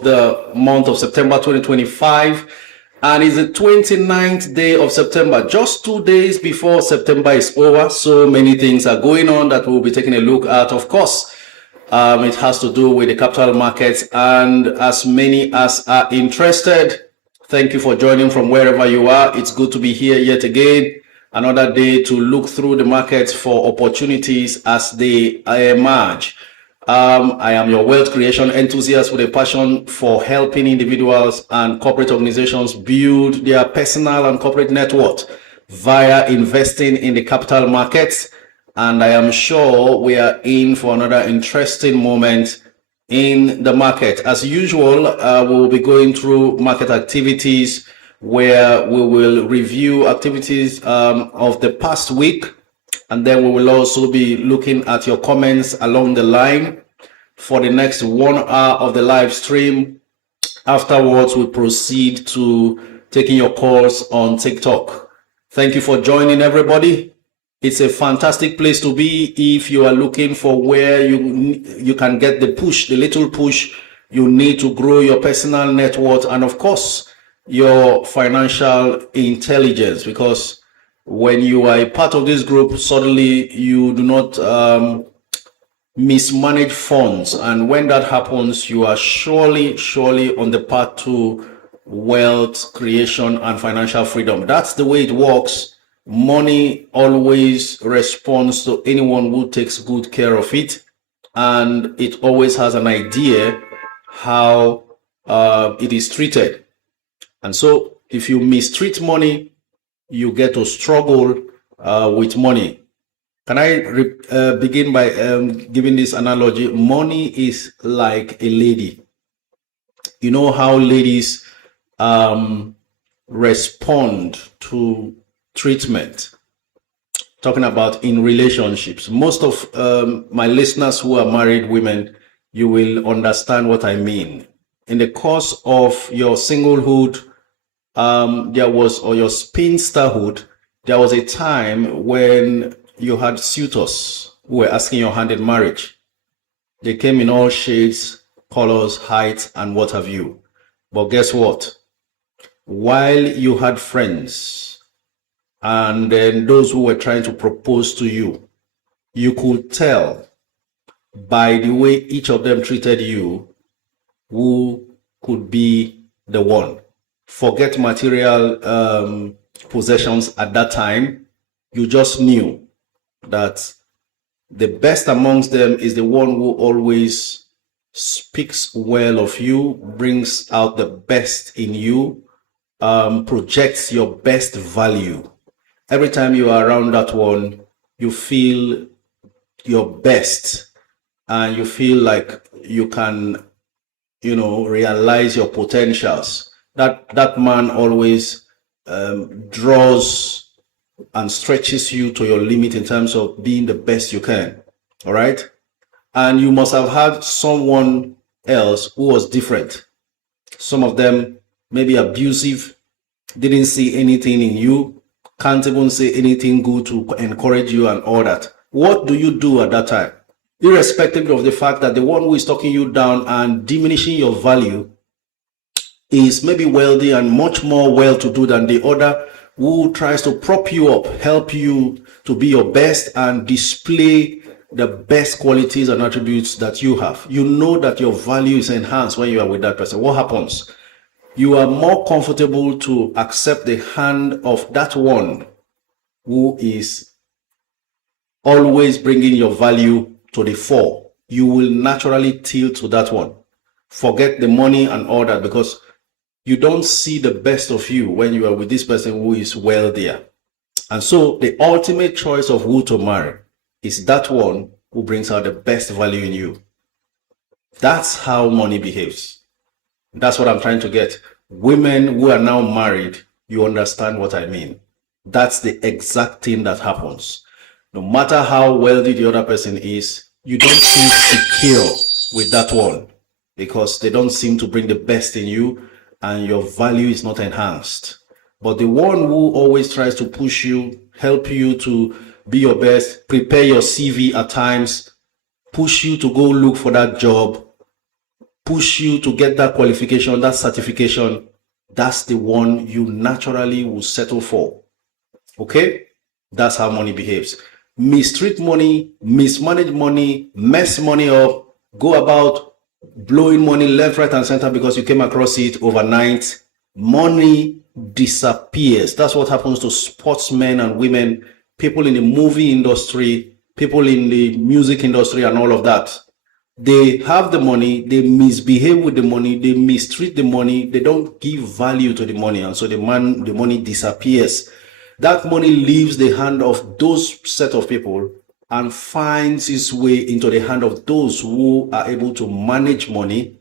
of the month of September 2025, and it's the 29th day of September, just 2 days before September is over. So many things are going on that we'll be taking a look at. Of course, it has to do with the capital markets, and as many as are interested, thank you for joining from wherever you are. It's good to be here yet again. Another day to look through the markets for opportunities as they emerge. I am your wealth creation enthusiast with a passion for helping individuals and corporate organizations build their personal and corporate net worth via investing in the capital markets. And I am sure we are in for another interesting moment in the market. As usual, we will be going through market activities where we will review activities of the past week. And then we will also be looking at your comments along the line for the next 1 hour of the live stream. Afterwards, we proceed to taking your calls on TikTok. Thank you for joining, everybody. It's a fantastic place to be if you are looking for where you can get the push, the little push you need to grow your personal net worth and, of course, your financial intelligence, because when you are a part of this group, suddenly you do not mismanage funds. And when that happens, you are surely on the path to wealth creation and financial freedom. That's the way it works. Money always responds to anyone who takes good care of it. And it always has an idea how it is treated. And so if you mistreat money, you get to struggle with money. Can I begin by giving this analogy? Money is like a lady. You know how ladies respond to treatment. Talking about in relationships. Most of my listeners who are married women, you will understand what I mean. In the course of your singlehood, or your spinsterhood, there was a time when you had suitors who were asking your hand in marriage. They came in all shades, colors, heights, and what have you. But guess what? While you had friends, and then those who were trying to propose to you, you could tell by the way each of them treated you who could be the one. Forget material possessions at that time. You just knew that the best amongst them is the one who always speaks well of you, brings out the best in you, projects your best value. Every time you are around that one, you feel your best and you feel like you can, realize your potentials. That man always draws and stretches you to your limit in terms of being the best you can. All right. And you must have had someone else who was different. Some of them maybe abusive, didn't see anything in you, can't even say anything good to encourage you and all that. What do you do at that time? Irrespective of the fact that the one who is talking you down and diminishing your value is maybe wealthy and much more well-to-do than the other, who tries to prop you up, help you to be your best and display the best qualities and attributes that you have. You know that your value is enhanced when you are with that person. What happens? You are more comfortable to accept the hand of that one who is always bringing your value to the fore. You will naturally tilt to that one. Forget the money and all that, because you don't see the best of you when you are with this person who is wealthier. And so the ultimate choice of who to marry is that one who brings out the best value in you. That's how money behaves. That's what I'm trying to get. Women who are now married, you understand what I mean. That's the exact thing that happens. No matter how wealthy the other person is, you don't feel secure with that one because they don't seem to bring the best in you and your value is not enhanced. But the one who always tries to push you, help you to be your best, prepare your CV at times, push you to go look for that job, push you to get that qualification, that certification, that's the one you naturally will settle for. Okay? That's how money behaves. Mistreat money, mismanage money, mess money up, go about blowing money left, right, and center because you came across it overnight. Money disappears. That's what happens to sportsmen and women, people in the movie industry, people in the music industry, and all of that. They have the money, they misbehave with the money, they mistreat the money, they don't give value to the money, and so the money disappears. That money leaves the hand of those set of people and finds its way into the hand of those who are able to manage money,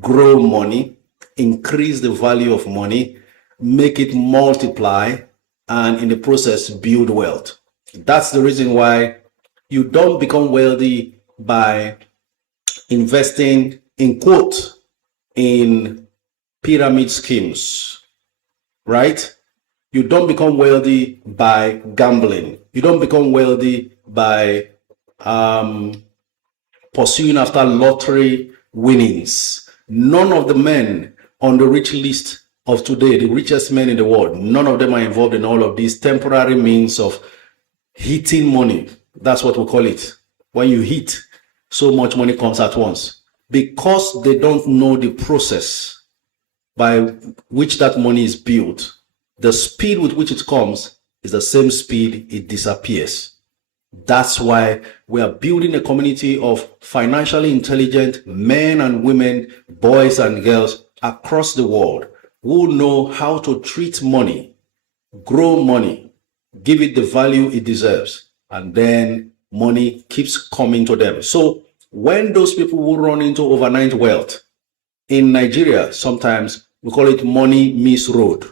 grow money, increase the value of money, make it multiply, and in the process build wealth. That's the reason why you don't become wealthy by investing in quote in pyramid schemes, right? You don't become wealthy by gambling. You don't become wealthy by pursuing after lottery winnings. None of the men on the rich list of today, the richest men in the world, none of them are involved in all of these temporary means of hitting money. That's what we call it. When you hit, so much money comes at once. Because they don't know the process by which that money is built, the speed with which it comes is the same speed it disappears. That's why we are building a community of financially intelligent men and women, boys and girls across the world who know how to treat money, grow money, give it the value it deserves, and then money keeps coming to them. So when those people who run into overnight wealth in Nigeria, sometimes we call it money misroad,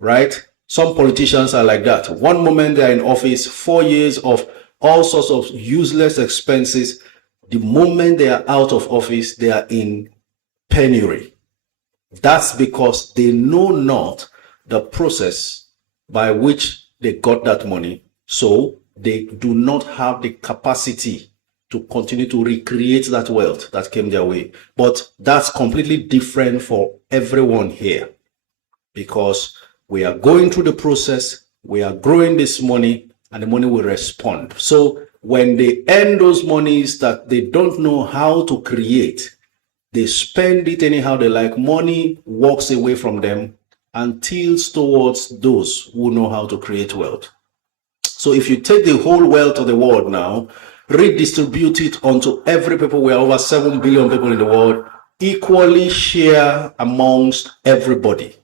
right? Some politicians are like that. One moment they're in office, 4 years of all sorts of useless expenses. The moment they are out of office, they are in penury. That's because they know not the process by which they got that money. So they do not have the capacity to continue to recreate that wealth that came their way. But that's completely different for everyone here, because we are going through the process, we are growing this money, and the money will respond. So when they earn those monies that they don't know how to create, they spend it anyhow they like. Money walks away from them and tilts towards those who know how to create wealth. So if you take the whole wealth of the world now, redistribute it onto every people, we are over 7 billion people in the world, equally share amongst everybody,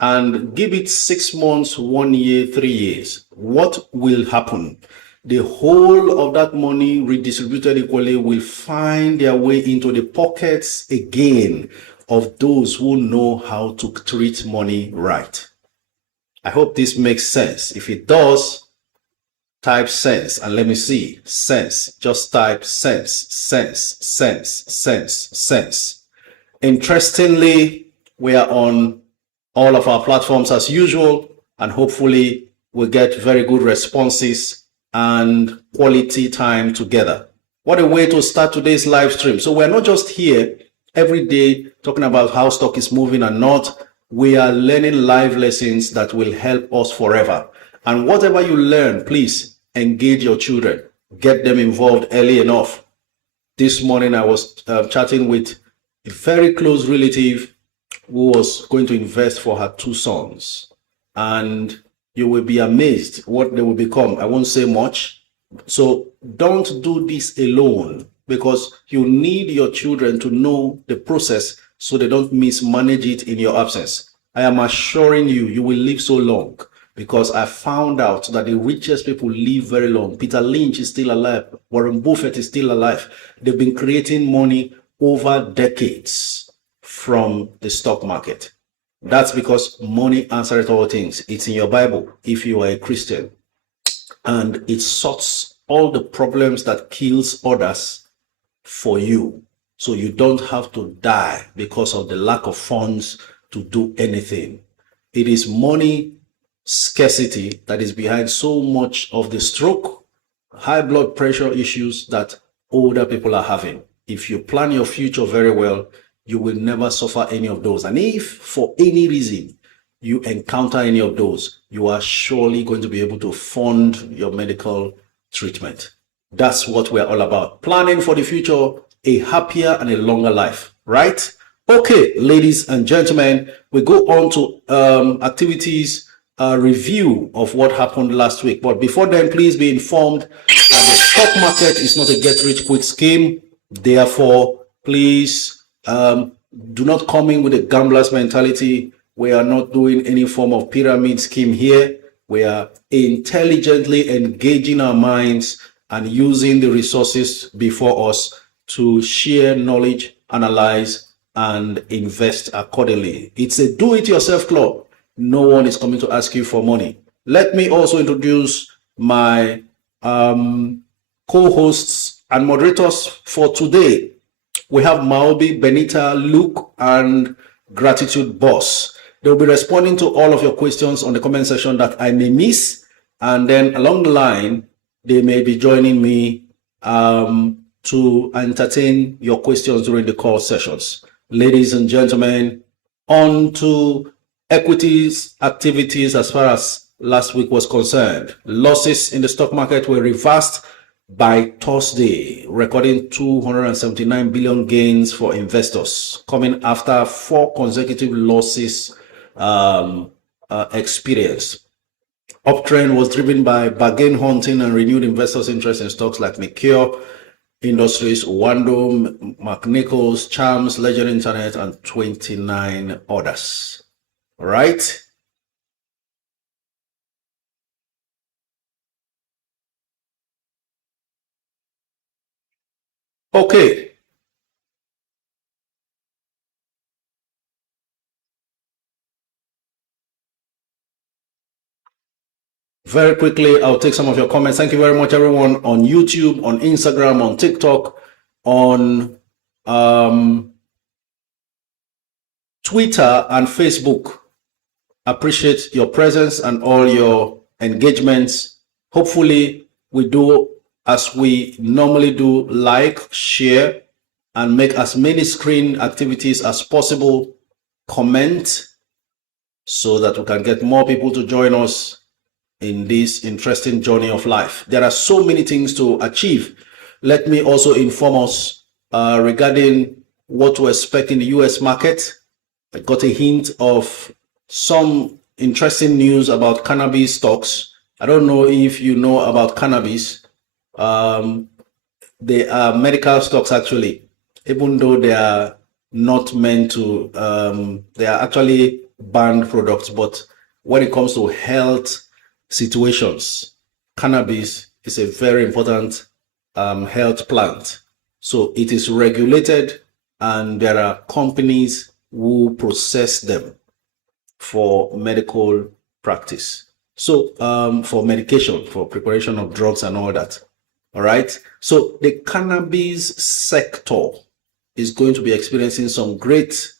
and give it 6 months, 1 year, 3 years, what will happen? The whole of that money redistributed equally will find their way into the pockets again of those who know how to treat money right. I hope this makes sense. If it does, type sense and let me see. Sense. Just type sense, sense, sense, sense, sense. Interestingly, we are on all of our platforms as usual, and hopefully we'll get very good responses and quality time together. What a way to start today's live stream. So we're not just here every day talking about how stock is moving and not. We are learning live lessons that will help us forever. And whatever you learn, please engage your children. Get them involved early enough. This morning I was chatting with a very close relative who was going to invest for her 2 sons. And you will be amazed what they will become. I won't say much. So don't do this alone, because you need your children to know the process so they don't mismanage it in your absence. I am assuring you, you will live so long, because I found out that the richest people live very long. Peter Lynch is still alive. Warren Buffett is still alive. They've been creating money over decades from the stock market. That's because money answers all things. It's in your Bible if you are a Christian. And it sorts all the problems that kills others for you. So you don't have to die because of the lack of funds to do anything. It is money scarcity that is behind so much of the stroke, high blood pressure issues that older people are having. If you plan your future very well, you will never suffer any of those. And if for any reason you encounter any of those, you are surely going to be able to fund your medical treatment. That's what we're all about. Planning for the future, a happier and a longer life, right? Okay, ladies and gentlemen, we go on to activities review of what happened last week. But before then, please be informed that the stock market is not a get-rich-quick scheme. Therefore, please do not come in with a gambler's mentality. We are not doing any form of pyramid scheme here. We are intelligently engaging our minds and using the resources before us to share knowledge, analyze, and invest accordingly. It's a do-it-yourself club. No one is coming to ask you for money. Let me also introduce my co-hosts and moderators for today. We have Maobi, Benita, Luke, and Gratitude Boss. They'll be responding to all of your questions on the comment section that I may miss. And then along the line, they may be joining me to entertain your questions during the call sessions. Ladies and gentlemen, on to equities activities as far as last week was concerned. Losses in the stock market were reversed by Thursday, recording 279 billion gains for investors, coming after 4 consecutive losses experienced. Uptrend was driven by bargain hunting and renewed investors' interest in stocks like Mercure Industries, Wando, McNichols, Charms, Legend Internet, and 29 others. All right. Okay. Very quickly, I'll take some of your comments. Thank you very much, everyone on YouTube, on Instagram, on TikTok, on Twitter and Facebook. Appreciate your presence and all your engagements. Hopefully, we do as we normally do, like, share, and make as many screen activities as possible. Comment so that we can get more people to join us in this interesting journey of life. There are so many things to achieve. Let me also inform us regarding what to expect in the US market. I got a hint of some interesting news about cannabis stocks. I don't know if you know about cannabis. They are medical stocks actually, even though they are not meant to, they are actually banned products. But when it comes to health situations, cannabis is a very important health plant. So it is regulated and there are companies who process them for medical practice. So for medication, for preparation of drugs and all that. All right. So the cannabis sector is going to be experiencing some great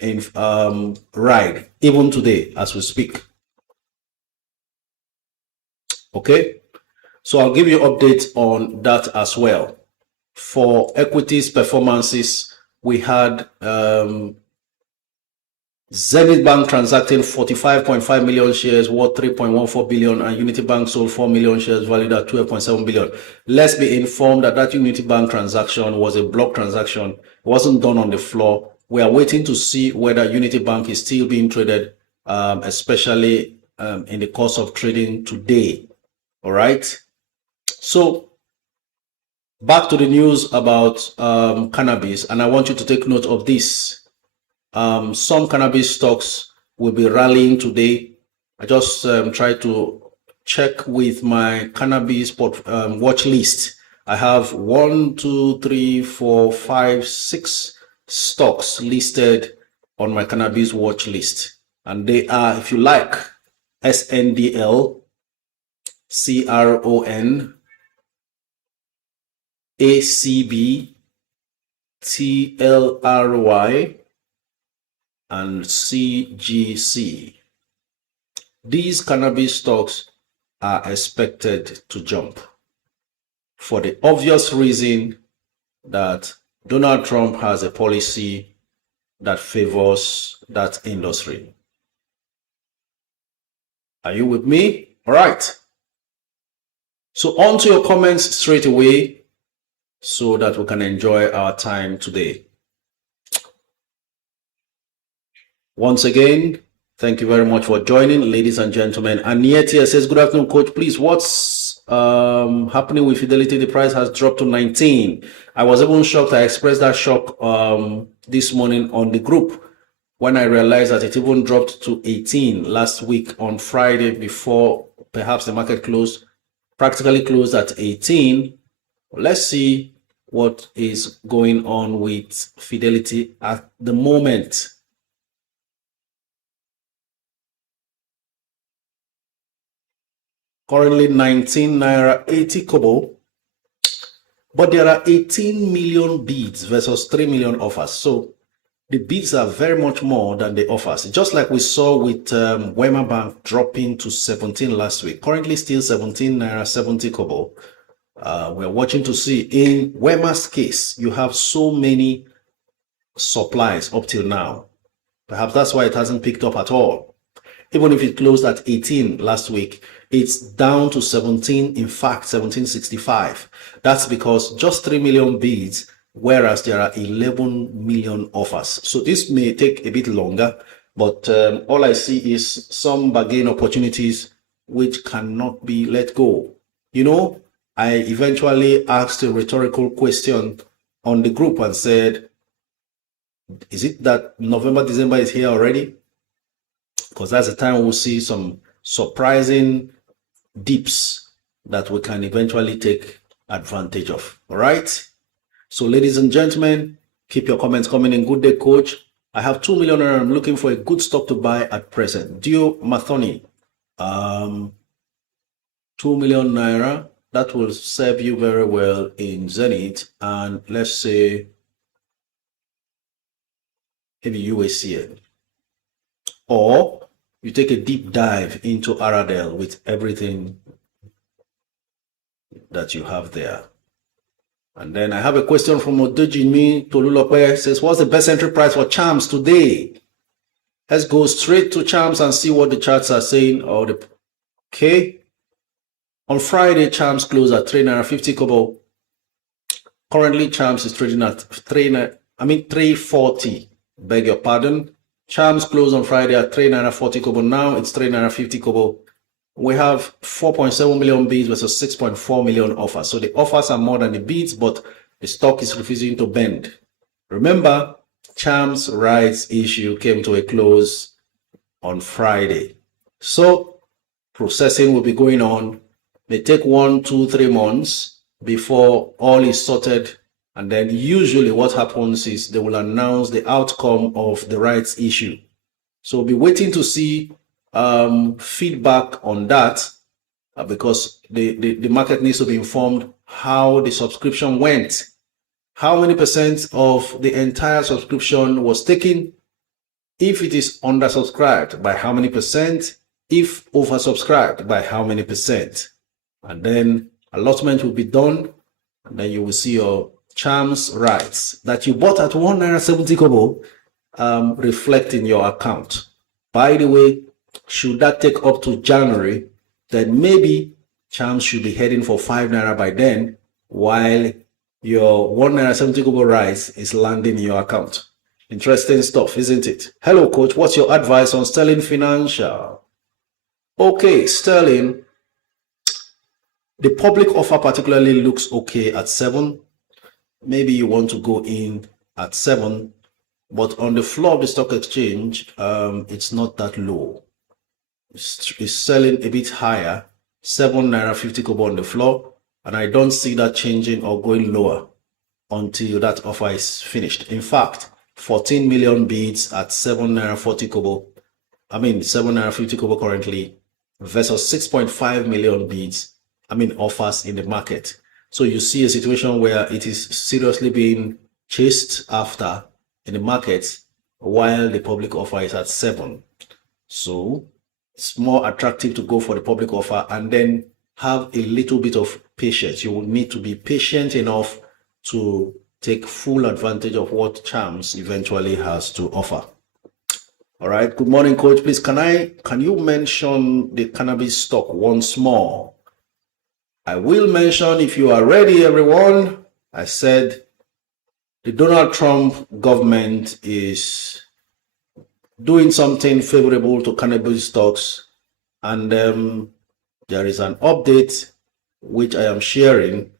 ride even today as we speak. Okay. So I'll give you updates on that as well. For equities performances, we had Zenith Bank transacting 45.5 million shares worth 3.14 billion, and Unity Bank sold 4 million shares valued at 12.7 billion. Let's be informed that that Unity Bank transaction was a block transaction. It wasn't done on the floor. We are waiting to see whether Unity Bank is still being traded, especially in the course of trading today. All right. So back to the news about cannabis, and I want you to take note of this. Some cannabis stocks will be rallying today. I just try to check with my cannabis watch list. I have 1, 2, 3, 4, 5, 6 stocks listed on my cannabis watch list, and they are, if you like, SNDL, CRON, ACB, TLRY, and CGC. These cannabis stocks are expected to jump for the obvious reason that Donald Trump has a policy that favors that industry. Are you with me? All right. So on to your comments straight away so that we can enjoy our time today. Once again, thank you very much for joining, ladies and gentlemen. Anieti says, good afternoon, coach. Please, what's happening with Fidelity? The price has dropped to 19. I was even shocked. I expressed that shock this morning on the group when I realized that it even dropped to 18 last week on Friday before perhaps the market closed, practically closed at 18. Let's see what is going on with Fidelity at the moment. Currently 19 naira 80 kobo, but there are 18 million bids versus 3 million offers. So the bids are very much more than the offers. Just like we saw with Wema Bank dropping to 17 last week. Currently still 17 naira 70 kobo. We're watching to see in Wema's case, you have so many supplies up till now. Perhaps that's why it hasn't picked up at all. Even if it closed at 18 last week, it's down to 17, in fact, 1765. That's because just 3 million bids, whereas there are 11 million offers. So this may take a bit longer, but all I see is some bargain opportunities which cannot be let go. You know, I eventually asked a rhetorical question on the group and said, is it that November, December is here already? Because that's the time we'll see some surprising dips that we can eventually take advantage of. All right. So, ladies and gentlemen, keep your comments coming in. Good day, coach. I have 2 million and I'm looking for a good stock to buy at present. Dio Mathoni, 2 million naira. That will serve you very well in Zenith. And let's say maybe UACN. Or you take a deep dive into Aradel with everything that you have there. And then I have a question from Odojimi Tolulope. Says, what's the best entry price for Charms today? Let's go straight to Charms and see what the charts are saying. Okay. On Friday, Charms closed at 3.50 kobo. Currently, Charms is trading at 340. Beg your pardon. Charms closed on Friday at 3.40 kobo. Now it's 3.50 kobo. We have 4.7 million bids versus 6.4 million offers. So the offers are more than the bids, but the stock is refusing to bend. Remember, Charms rights issue came to a close on Friday. So processing will be going on. May take 1, 2, 3 months before all is sorted. And then usually what happens is they will announce the outcome of the rights issue. So we'll be waiting to see feedback on that because the market needs to be informed how the subscription went. How many percent of the entire subscription was taken? If it is undersubscribed, by how many percent? If oversubscribed, by how many percent? And then allotment will be done. And then you will see your Charms rights that you bought at 1.70 kobo reflect in your account. By the way, should that take up to January, then maybe Charms should be heading for 5 naira by then, while your 1.70 kobo rights is landing in your account. Interesting stuff, isn't it? Hello, coach. What's your advice on Sterling Financial? Okay, Sterling. The public offer particularly looks okay at 7. Maybe you want to go in at 7, but on the floor of the stock exchange, it's not that low. It's selling a bit higher, 7 naira 50 kobo on the floor, and I don't see that changing or going lower until that offer is finished. In fact, 14 million bids at 7 naira 40 kobo. 7 naira 50 kobo currently versus 6.5 million bids. Offers in the market. So you see a situation where it is seriously being chased after in the market while the public offer is at 7. So it's more attractive to go for the public offer and then have a little bit of patience. You will need to be patient enough to take full advantage of what Chams eventually has to offer. All right. Good morning, Coach. Please, can you mention the cannabis stock once more? I will mention, if you are ready, everyone. I said the Donald Trump government is doing something favorable to cannabis stocks, and there is an update which I am sharing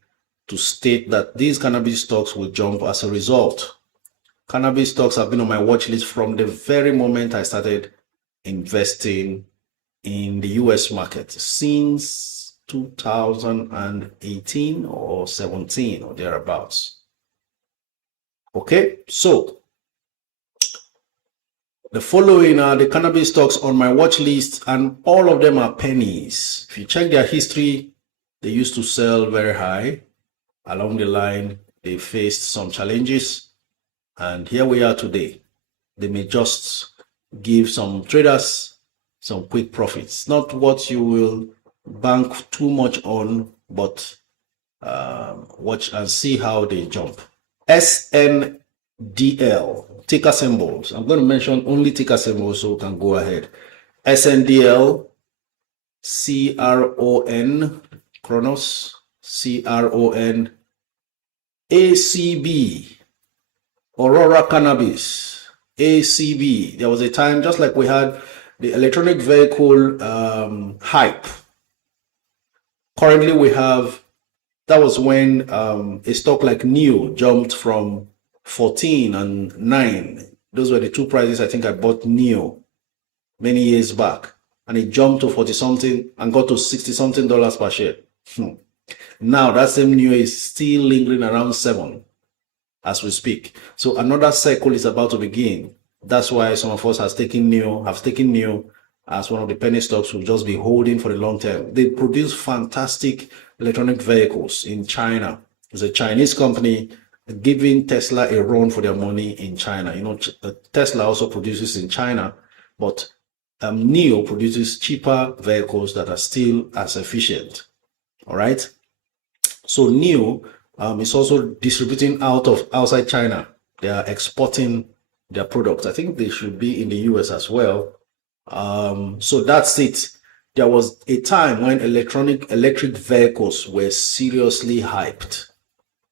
to state that these cannabis stocks will jump as a result. Cannabis stocks have been on my watch list from the very moment I started investing in the US market since 2018 or 17 or thereabouts. Okay, so the following are the cannabis stocks on my watch list, and all of them are pennies. If you check their history, they used to sell very high. Along the line, they faced some challenges. And here we are today. They may just give some traders some quick profits. Not what you will bank too much on, but watch and see how they jump. SNDL, ticker symbols. I'm going to mention only ticker symbols so we can go ahead. SNDL, CRON, Kronos, CRON, ACB, Aurora Cannabis, ACB. There was a time, just like we had the electronic vehicle hype. Currently, we have, that was when a stock like NIO jumped from 14 and 9. Those were the two prices I think I bought NIO many years back. And it jumped to 40 something and got to 60 something dollars per share. Now that same NIO is still lingering around 7 as we speak. So another cycle is about to begin. That's why some of us have taken NIO as one of the penny stocks we'll just be holding for the long term. They produce fantastic electronic vehicles in China. It's a Chinese company giving Tesla a run for their money in China. You know, Tesla also produces in China, but NIO produces cheaper vehicles that are still as efficient. All right. So NIO is also distributing outside China. They are exporting their products. I think they should be in the US as well. So that's it. There was a time when electric vehicles were seriously hyped.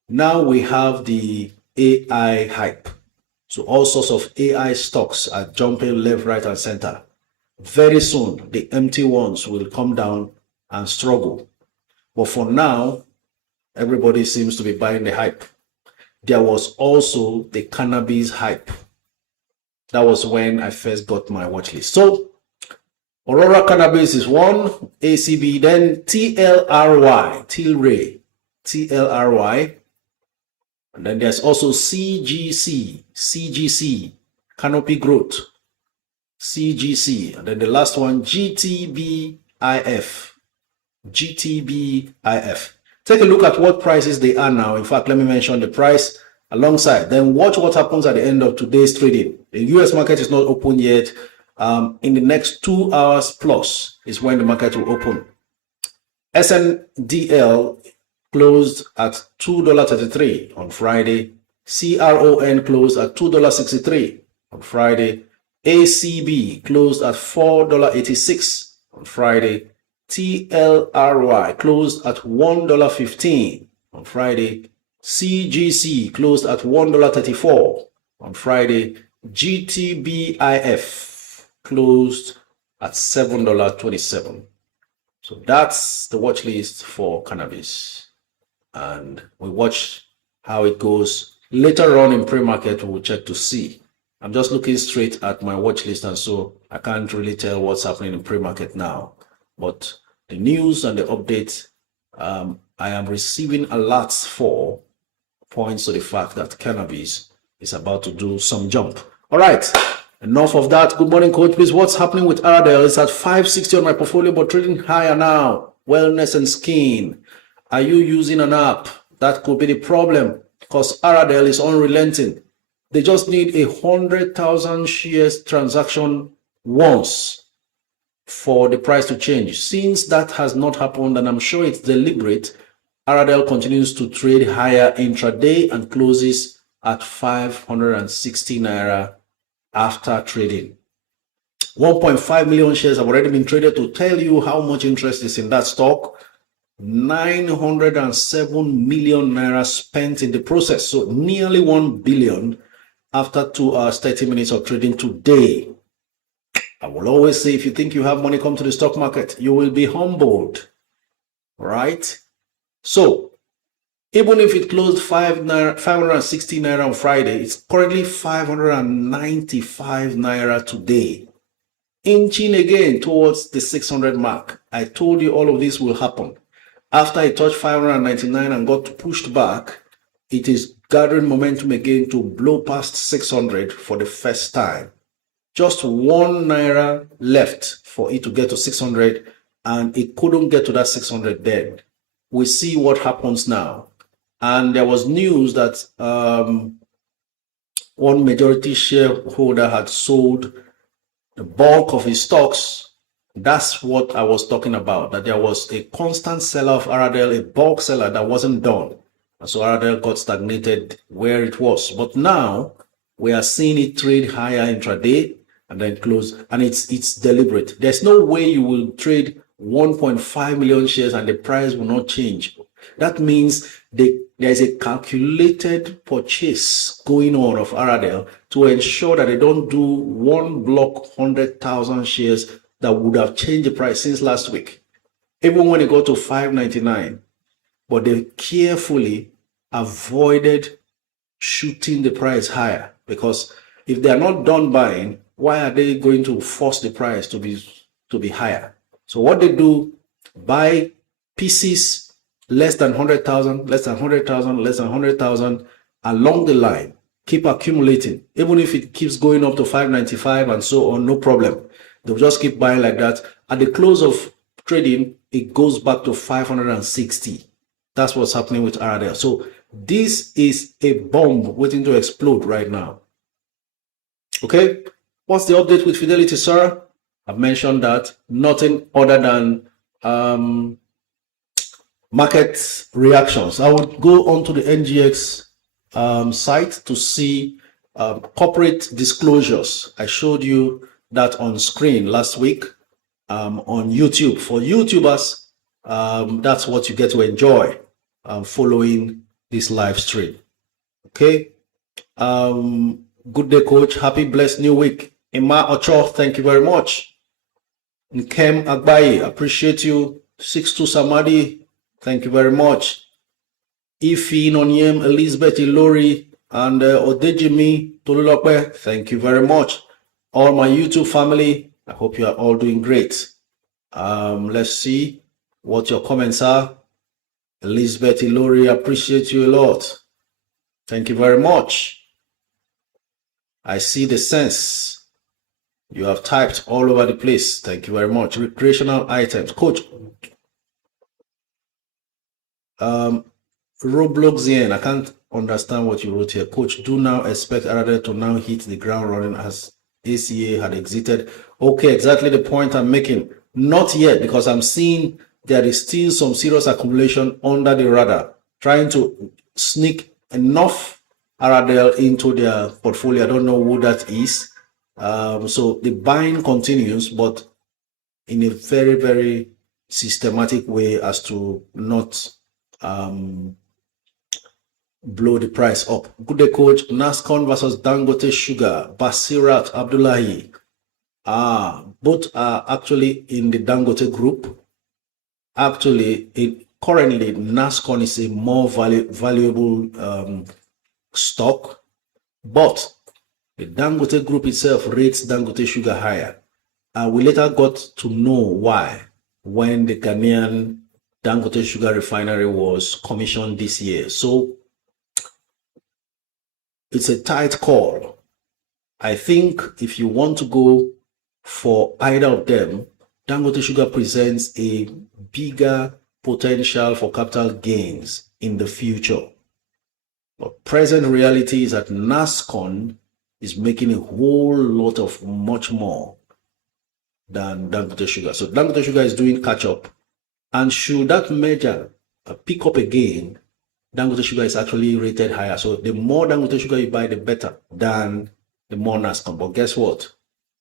Now we have the AI hype. So all sorts of AI stocks are jumping left, right, and center. Very soon, the empty ones will come down and struggle. But for now, everybody seems to be buying the hype. There was also the cannabis hype. That was when I first got my watch list. So Aurora Cannabis is one, ACB, then TLRY, TLRY. And then there's also CGC, Canopy Growth, CGC. And then the last one, GTBIF. Take a look at what prices they are now. In fact, let me mention the price alongside. Then watch what happens at the end of today's trading. The US market is not open yet. In the next 2 hours plus is when the market will open. SNDL closed at $2.33 on Friday. CRON closed at $2.63 on Friday. ACB closed at $4.86 on Friday. TLRY closed at $1.15 on Friday. CGC closed at $1.34 on Friday. GTBIF closed at $7.27. So that's the watch list for cannabis. And we watch how it goes. Later on in pre-market, we'll check to see. I'm just looking straight at my watch list, and so I can't really tell what's happening in pre-market now. But the news and the updates I am receiving alerts for points to the fact that cannabis is about to do some jump. All right, enough of that. Good morning, Coach. Please, what's happening with Aradel? It's at 560 on my portfolio, but trading higher now. Wellness and skin. Are you using an app? That could be the problem, because Aradel is unrelenting. They just need 100,000 shares transaction once for the price to change. Since that has not happened, and I'm sure it's deliberate, Aradel continues to trade higher intraday and closes at 560 naira after trading. 1.5 million shares have already been traded. To tell you how much interest is in that stock, 907 million naira spent in the process. So nearly 1 billion after 2 hours, 30 minutes of trading today. I will always say, if you think you have money, come to the stock market. You will be humbled, right? So even if it closed 560 naira on Friday, it's currently 595 naira today, inching again towards the 600 mark. I told you all of this will happen. After it touched 599 and got pushed back, it is gathering momentum again to blow past 600 for the first time. Just 1 naira left for it to get to 600, and it couldn't get to that 600 then. We see what happens now. And there was news that one majority shareholder had sold the bulk of his stocks. That's what I was talking about, that there was a constant seller of Aradel, a bulk seller that wasn't done. And so Aradel got stagnated where it was. But now we are seeing it trade higher intraday and then close, and it's deliberate. There's no way you will trade 1.5 million shares and the price will not change. That means there's a calculated purchase going on of Aradel to ensure that they don't do one block 100,000 shares that would have changed the price since last week, even when it got to 599. But they carefully avoided shooting the price higher, because if they are not done buying, why are they going to force the price to be higher? So what they do, buy pieces less than 100,000, less than 100,000, less than 100,000 along the line, keep accumulating. Even if it keeps going up to 595 and so on, no problem. They'll just keep buying like that. At the close of trading, it goes back to 560. That's what's happening with Aradel. So this is a bomb waiting to explode right now. Okay, what's the update with Fidelity, sir? I've mentioned that. Nothing other than market reactions. I would go onto the NGX site to see corporate disclosures. I showed you that on screen last week on YouTube. For YouTubers, that's what you get to enjoy following this live stream. Okay. Good day, coach. Happy blessed new week. Emma Ocho, thank you very much. Nkem Agbaye, appreciate you. 62 Samadi, thank you very much. Ifi Nonyem, Elizabeth Ilori, and Odejimi Tolulope, thank you very much. All my YouTube family, I hope you are all doing great. Let's see what your comments are. Elizabeth Ilori, appreciate you a lot. Thank you very much. I see the sense. You have typed all over the place. Thank you very much. Recreational items. Coach. Robloxian, I can't understand what you wrote here. Coach, do now expect Aradel to now hit the ground running as ACA had exited. Okay, exactly the point I'm making. Not yet, because I'm seeing there is still some serious accumulation under the radar, trying to sneak enough Aradel into their portfolio. I don't know who that is. So the buying continues, but in a very, very systematic way as to not blow the price up. Good day, coach. Nascon versus Dangote Sugar. Basirat Abdullahi. Both are actually in the Dangote group. Actually, currently, Nascon is a more valuable stock, but the Dangote group itself rates Dangote Sugar higher. We later got to know why when the Ghanaian Dangote Sugar refinery was commissioned this year. So it's a tight call. I think if you want to go for either of them, Dangote Sugar presents a bigger potential for capital gains in the future. But present reality is that Nascon is making a whole lot of much more than Dangote Sugar. So Dangote Sugar is doing catch up. And should that merger pick up again, Dangote sugar is actually rated higher. So the more Dangote sugar you buy, the better than the more Nascon. But guess what?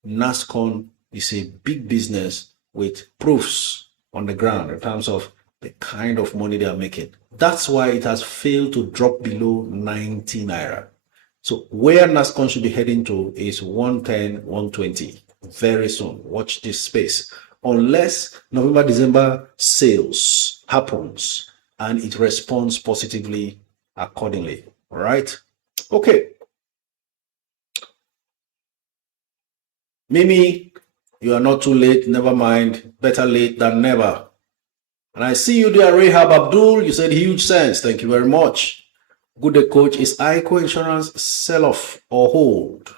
Nascon is a big business with proofs on the ground in terms of the kind of money they are making. That's why it has failed to drop below 90 naira. So where Nascon should be heading to is 110, 120 very soon. Watch this space. Unless November, December sales happens and it responds positively accordingly. All right. Okay. Mimi, you are not too late. Never mind. Better late than never. And I see you there, Rahab Abdul. You said huge sense. Thank you very much. Good day, coach. Is ICO insurance sell off or hold?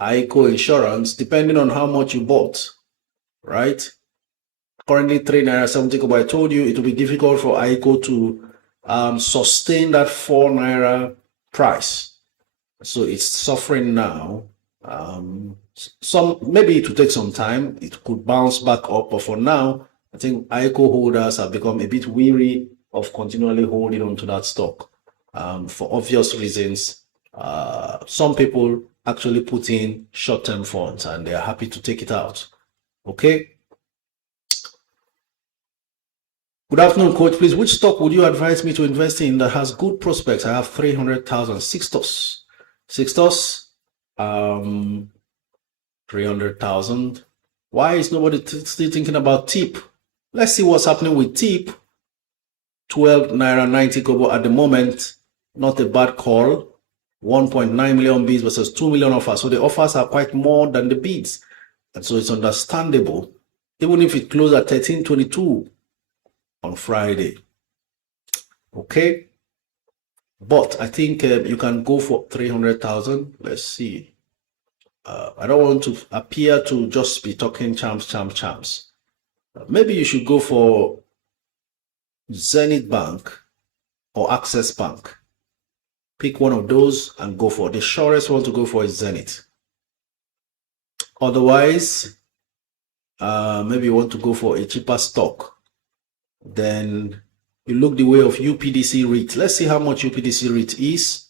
ICO insurance, depending on how much you bought, right? Currently 3 naira 70 kobo. I told you it will be difficult for ICO to sustain that 4 naira price. So it's suffering now. Maybe it will take some time. It could bounce back up, but for now, I think ICO holders have become a bit weary of continually holding onto that stock for obvious reasons. Some people actually put in short-term funds and they are happy to take it out. Okay. Good afternoon, coach. Please, which stock would you advise me to invest in that has good prospects? I have 300,000. Sixtos. 300,000. Why is nobody still thinking about TIP? Let's see what's happening with TIP. 12 naira 90 kobo at the moment. Not a bad call. 1.9 million bids versus 2 million offers. So the offers are quite more than the bids. And so it's understandable. Even if it closed at 13.22 on Friday. Okay. But I think you can go for 300,000. Let's see. I don't want to appear to just be talking champs. Maybe you should go for Zenith Bank or Access Bank. Pick one of those and go for it. The surest one to go for is Zenith. Otherwise, maybe you want to go for a cheaper stock. Then you look the way of UPDC REIT. Let's see how much UPDC REIT is.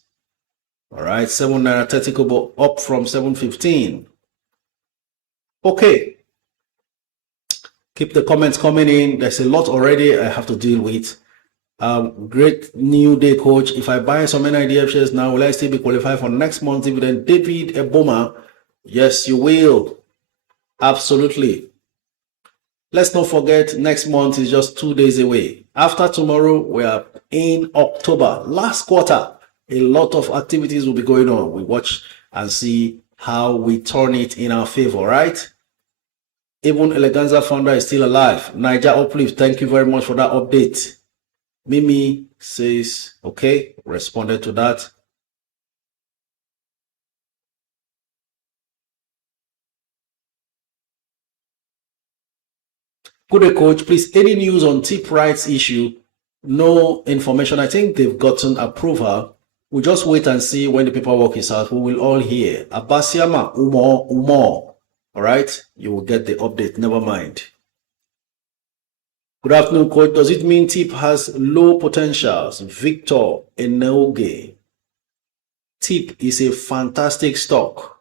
All right, 7 naira 30 kobo up from 7.15. Okay. Keep the comments coming in. There's a lot already I have to deal with. Great new day, coach. If I buy some NIDF shares now, will I still be qualified for next month's dividend? David Eboma, yes, you will. Absolutely. Let's not forget, next month is just 2 days away. After tomorrow, we are in October, last quarter. A lot of activities will be going on. We watch and see how we turn it in our favor, right? Even Eleganza founder is still alive. Niger Uplift, thank you very much for that update. Mimi says, okay, responded to that. Good day, coach. Please, any news on TIP rights issue? No information. I think they've gotten approval. We'll just wait and see when the paperwork is out. We will all hear. Abasiama, Umo. All right? You will get the update. Never mind. Good afternoon, coach. Does it mean TIP has low potentials? Victor Enoge. TIP is a fantastic stock.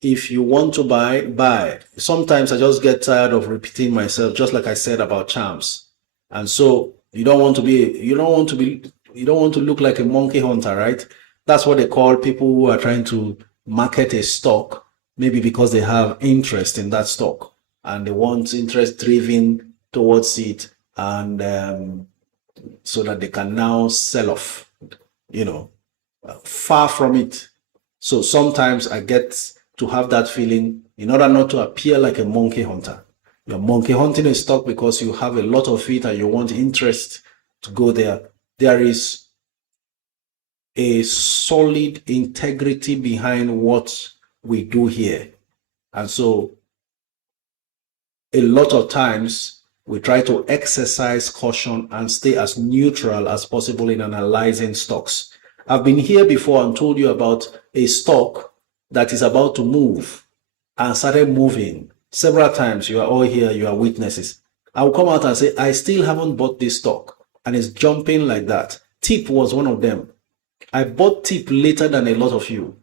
If you want to buy. Sometimes I just get tired of repeating myself, just like I said about charms. And so you don't want to look like a monkey hunter, right? That's what they call people who are trying to market a stock, maybe because they have interest in that stock and they want interest driven towards it, and so that they can now sell off, far from it. So sometimes I get to have that feeling in order not to appear like a monkey hunter. You're monkey hunting a stock because you have a lot of it and you want interest to go there. There is a solid integrity behind what we do here. And so a lot of times we try to exercise caution and stay as neutral as possible in analyzing stocks. I've been here before and told you about a stock that is about to move and started moving several times. You are all here, you are witnesses. I will come out and say, I still haven't bought this stock. and it's jumping like that. Tip was one of them. I bought tip later than a lot of you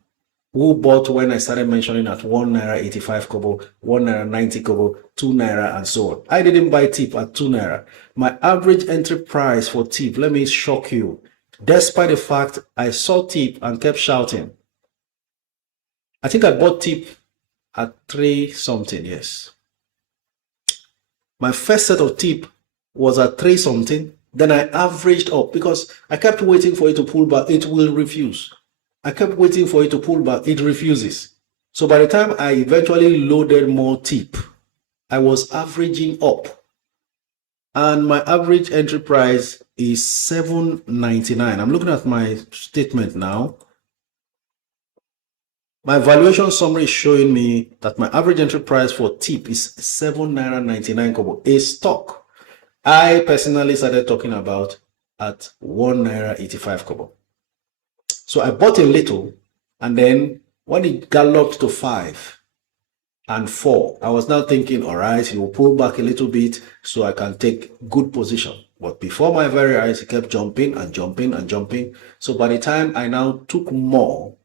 who bought when I started mentioning at 1 naira 85 kobo, 1 naira 90 kobo, 2 naira, and so on. I didn't buy tip at 2 naira. My average entry price for tip, let me shock you, despite the fact I saw tip and kept shouting. I think I bought tip at 3 something, yes. My first set of tip was at 3 something. Then I averaged up because I kept waiting for it to pull back. It will refuse. I kept waiting for it to pull back. It refuses. So by the time I eventually loaded more tip, I was averaging up. And my average entry price is $7.99. I'm looking at my statement now. My valuation summary is showing me that my average entry price for tip is 7 naira 99 kobo, a stock I personally started talking about at 1 naira 85 kobo. So I bought a little, and then when it galloped to 5 and 4, I was now thinking, all right, it will pull back a little bit so I can take good position. But before my very eyes, it kept jumping and jumping and jumping. So by the time I now took more,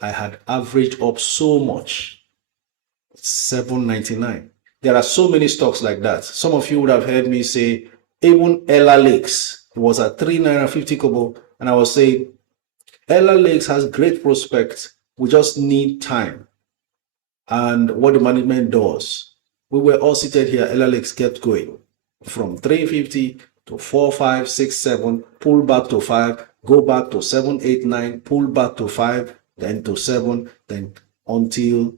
I had averaged up so much, $7.99. There are so many stocks like that. Some of you would have heard me say, even Ella Lakes, it was at 3 naira 50 kobo, and I was saying, Ella Lakes has great prospects. We just need time. And what the management does, we were all seated here. Ella Lakes kept going from 350 to 4, 5, 6, 7, pull back to 5, go back to 7, 8, 9, pull back to 5, then to 7, then until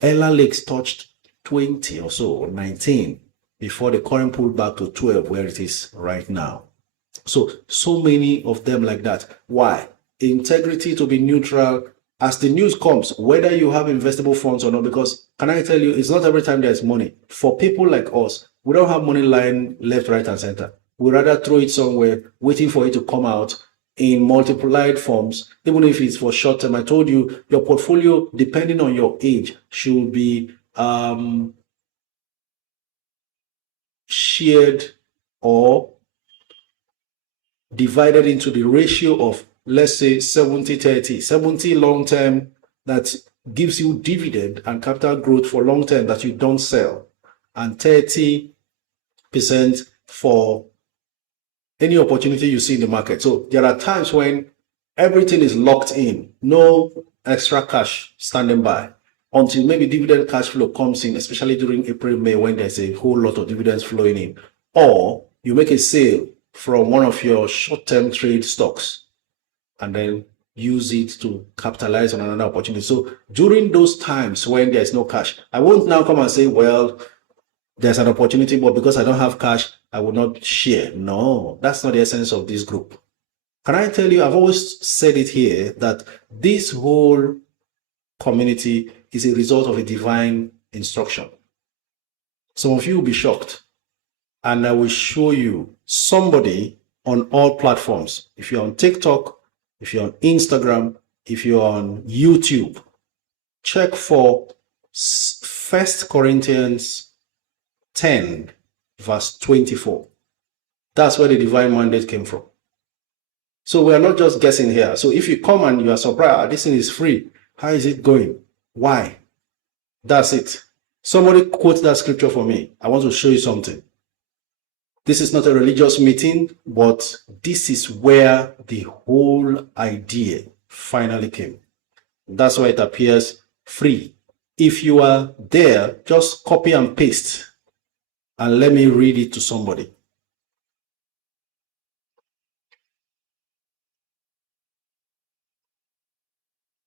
Ella Lakes touched 20 or so, or 19, before the current pulled back to 12, where it is right now. So many of them like that. Why? Integrity, to be neutral as the news comes, whether you have investable funds or not, because can I tell you, it's not every time there's money. For people like us, we don't have money lying left, right, and center. We rather throw it somewhere, waiting for it to come out in multiplied forms, even if it's for short term. I told you, your portfolio, depending on your age, should be shared or divided into the ratio of, let's say, 70-30. 70 long term that gives you dividend and capital growth for long term that you don't sell, and 30% for any opportunity you see in the market. So there are times when everything is locked in, no extra cash standing by until maybe dividend cash flow comes in, especially during April, May, when there's a whole lot of dividends flowing in, or you make a sale from one of your short-term trade stocks and then use it to capitalize on another opportunity. So during those times when there's no cash, I won't now come and say, well, there's an opportunity, but because I don't have cash, I will not share. No, that's not the essence of this group. Can I tell you, I've always said it here, that this whole community is a result of a divine instruction. Some of you will be shocked, and I will show you somebody on all platforms. If you're on TikTok, if you're on Instagram, if you're on YouTube, check for 1 Corinthians 10, verse 24. That's where the divine mandate came from. So we are not just guessing here. So if you come and you are surprised, this thing is free, how is it going? Why? That's it. Somebody quote that scripture for me. I want to show you something. This is not a religious meeting, but this is where the whole idea finally came. That's why it appears free. If you are there, just copy and paste and let me read it to somebody.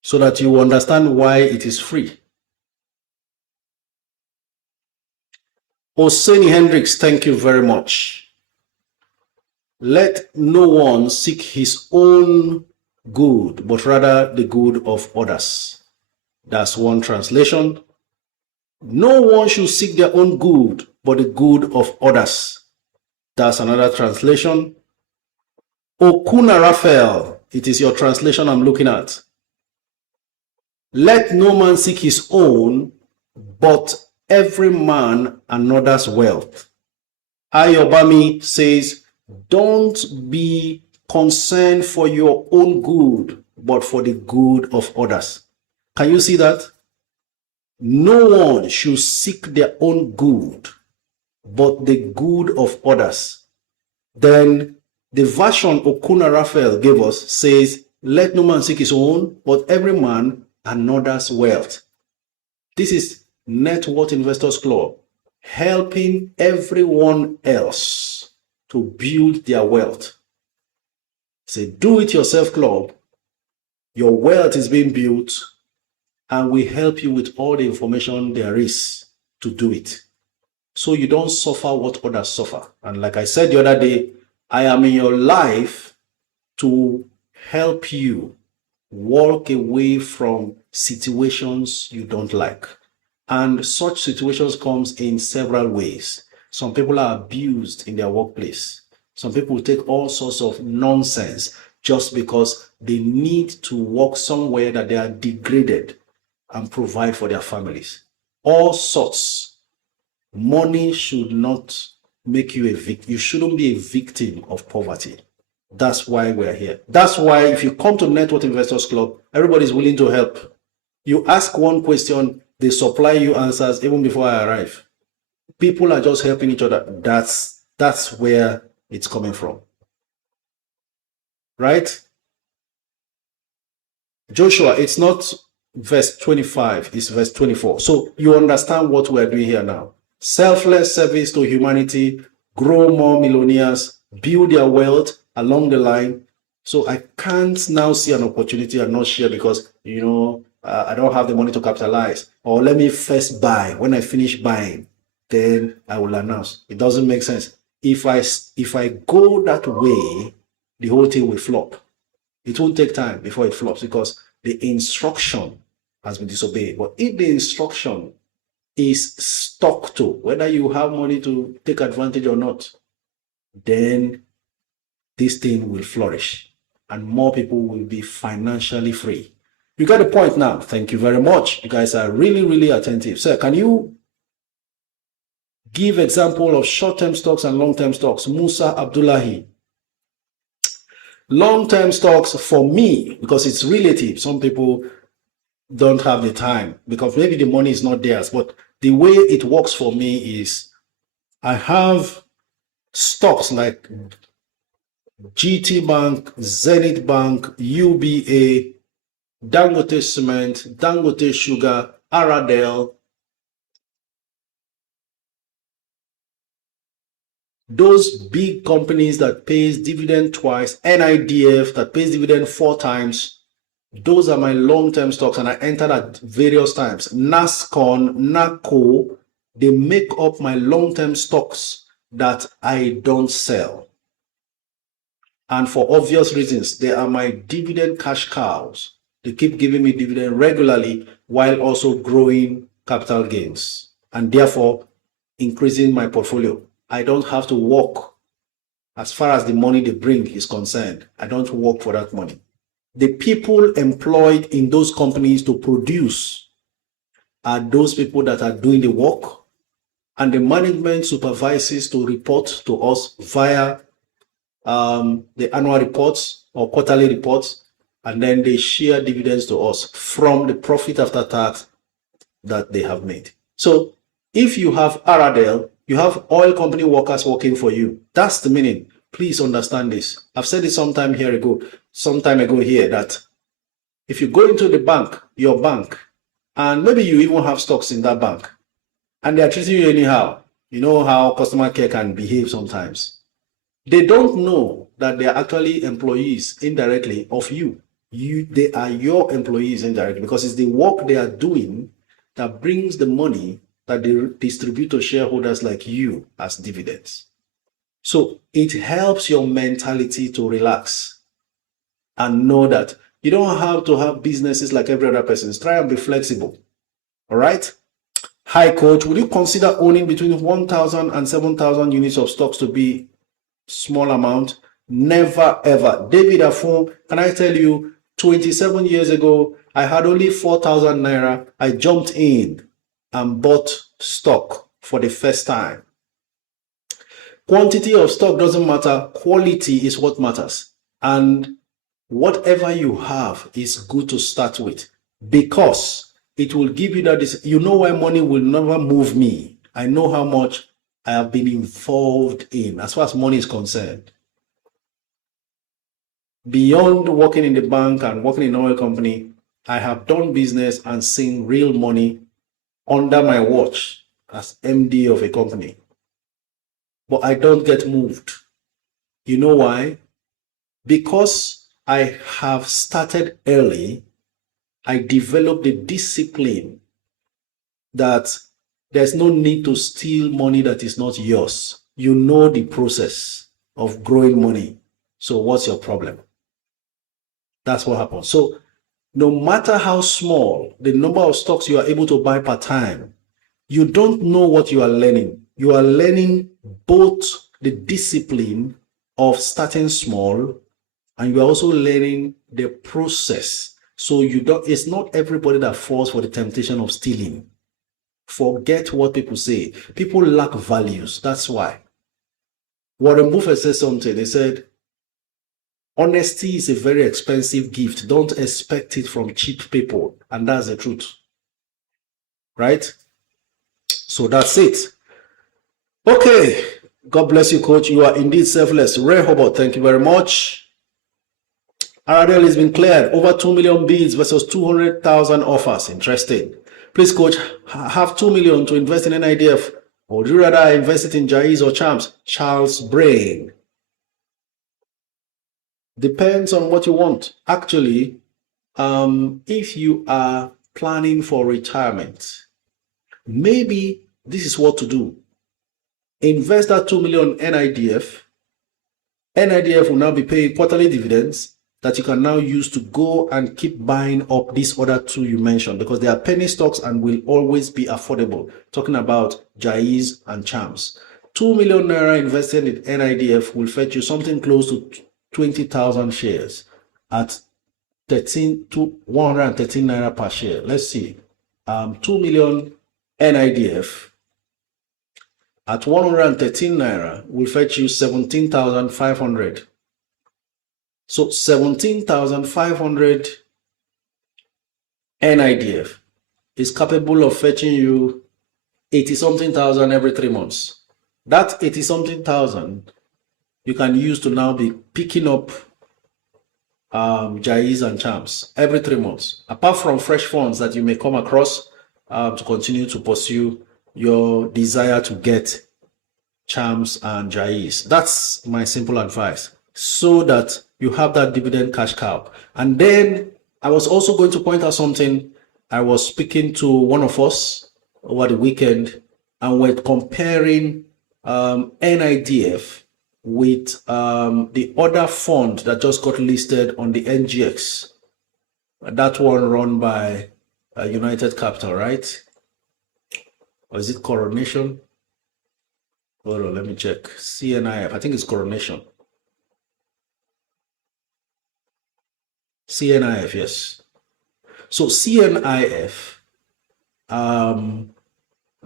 So that you understand why it is free. Oseni Hendricks, thank you very much. Let no one seek his own good, but rather the good of others. That's one translation. No one should seek their own good, but the good of others. That's another translation. Okuna Raphael, it is your translation I'm looking at. Let no man seek his own, but every man another's wealth. Ayobami says, Don't be concerned for your own good, but for the good of others. Can you see that? No one should seek their own good, but the good of others. Then the version Okuna Raphael gave us says, let no man seek his own, but every man another's wealth. This is Net Worth Investors Club, helping everyone else to build their wealth. It's a do-it-yourself club. Your wealth is being built, and we help you with all the information there is to do it, so you don't suffer what others suffer. And like I said the other day, I am in your life to help you walk away from situations you don't like. And such situations comes in several ways. Some people are abused in their workplace. Some people take all sorts of nonsense just because they need to work somewhere that they are degraded and provide for their families. All sorts. Money should not make you a victim. You shouldn't be a victim of poverty. That's why we're here. That's why if you come to Net Worth Investors Club, everybody's willing to help. You ask one question, they supply you answers even before I arrive. People are just helping each other. That's where it's coming from. Right? Joshua, it's not verse 25, it's verse 24. So you understand what we're doing here now. Selfless service to humanity, grow more millionaires, build their wealth along the line. So I can't now see an opportunity and not share because, I don't have the money to capitalize. Or let me first buy. When I finish buying, then I will announce. It doesn't make sense. If I go that way, the whole thing will flop. It won't take time before it flops because the instruction has been disobeyed. But if the instruction is stuck to, whether you have money to take advantage or not, then this thing will flourish and more people will be financially free. You got the point now. Thank you very much. You guys are really, really attentive. Sir, can you give example of short-term stocks and long-term stocks? Musa Abdullahi. Long-term stocks for me, because it's relative. Some people don't have the time because maybe the money is not theirs. But the way it works for me is I have stocks like GT Bank, Zenith Bank, UBA, Dangote Cement, Dangote Sugar, Aradel. Those big companies that pays dividend twice, NIDF that pays dividend 4 times, those are my long-term stocks and I entered at various times. Nascon, NACO, they make up my long-term stocks that I don't sell. And for obvious reasons, they are my dividend cash cows. They keep giving me dividend regularly while also growing capital gains and therefore increasing my portfolio. I don't have to work as far as the money they bring is concerned. I don't work for that money. The people employed in those companies to produce are those people that are doing the work, and the management supervises to report to us via the annual reports or quarterly reports, and then they share dividends to us from the profit after tax that they have made. So if you have Aradel, you have oil company workers working for you. That's the meaning. Please understand this. I've said it some time ago here, that if you go into the bank, your bank, and maybe you even have stocks in that bank, and they are treating you anyhow, you know how customer care can behave sometimes. They don't know that they are actually employees indirectly of you. They are your employees indirectly because it's the work they are doing that brings the money that they distribute to shareholders like you as dividends. So it helps your mentality to relax and know that you don't have to have businesses like every other person. Try and be flexible. All right? Hi, coach. Would you consider owning between 1,000 and 7,000 units of stocks to be small amount? Never, ever. David Afon, can I tell you, 27 years ago, I had only 4,000 Naira. I jumped in and bought stock for the first time. Quantity of stock doesn't matter. Quality is what matters. And whatever you have is good to start with, because it will give you that. You know why money will never move me. I know how much I have been involved in as far as money is concerned. Beyond working in the bank and working in an oil company, I have done business and seen real money under my watch as MD of a company. But I don't get moved. You know why? Because I have started early, I developed the discipline that there's no need to steal money that is not yours. You know the process of growing money. So what's your problem? That's what happens. So no matter how small the number of stocks you are able to buy per time, you don't know what you are learning. You are learning both the discipline of starting small, and you are also learning the process. So it's not everybody that falls for the temptation of stealing. Forget what people say. People lack values. That's why. Warren Buffett said something. He said, honesty is a very expensive gift. Don't expect it from cheap people. And that's the truth. Right? So that's it. Okay. God bless you, coach. You are indeed selfless. Ray Hobart, thank you very much. Aradel has been cleared. Over 2 million bids versus 200,000 offers. Interesting. Please, coach, have 2 million to invest in NIDF, or would you rather invest it in Jais or Champs? Charles Brain. Depends on what you want. Actually, if you are planning for retirement, maybe this is what to do. Invest that 2 million NIDF. NIDF will now be paying quarterly dividends that you can now use to go and keep buying up these other two you mentioned, because they are penny stocks and will always be affordable. Talking about Jais and Champs. 2 million naira invested in NIDF will fetch you something close to 20,000 shares at 113 naira per share. Let's see. 2 million NIDF at 113 naira will fetch you 17,500. So 17,500 NIDF is capable of fetching you 80-something thousand every 3 months. That 80-something thousand you can use to now be picking up Jais and Champs every 3 months, apart from fresh funds that you may come across to continue to pursue your desire to get Champs and Jais. That's my simple advice, so that you have that dividend cash cow. And then I was also going to point out something. I was speaking to one of us over the weekend, and we're comparing NIDF with the other fund that just got listed on the NGX. That one run by United Capital, right? Or is it Coronation? Hold on, let me check. CNIF, I think it's Coronation. CNIF, yes. So CNIF,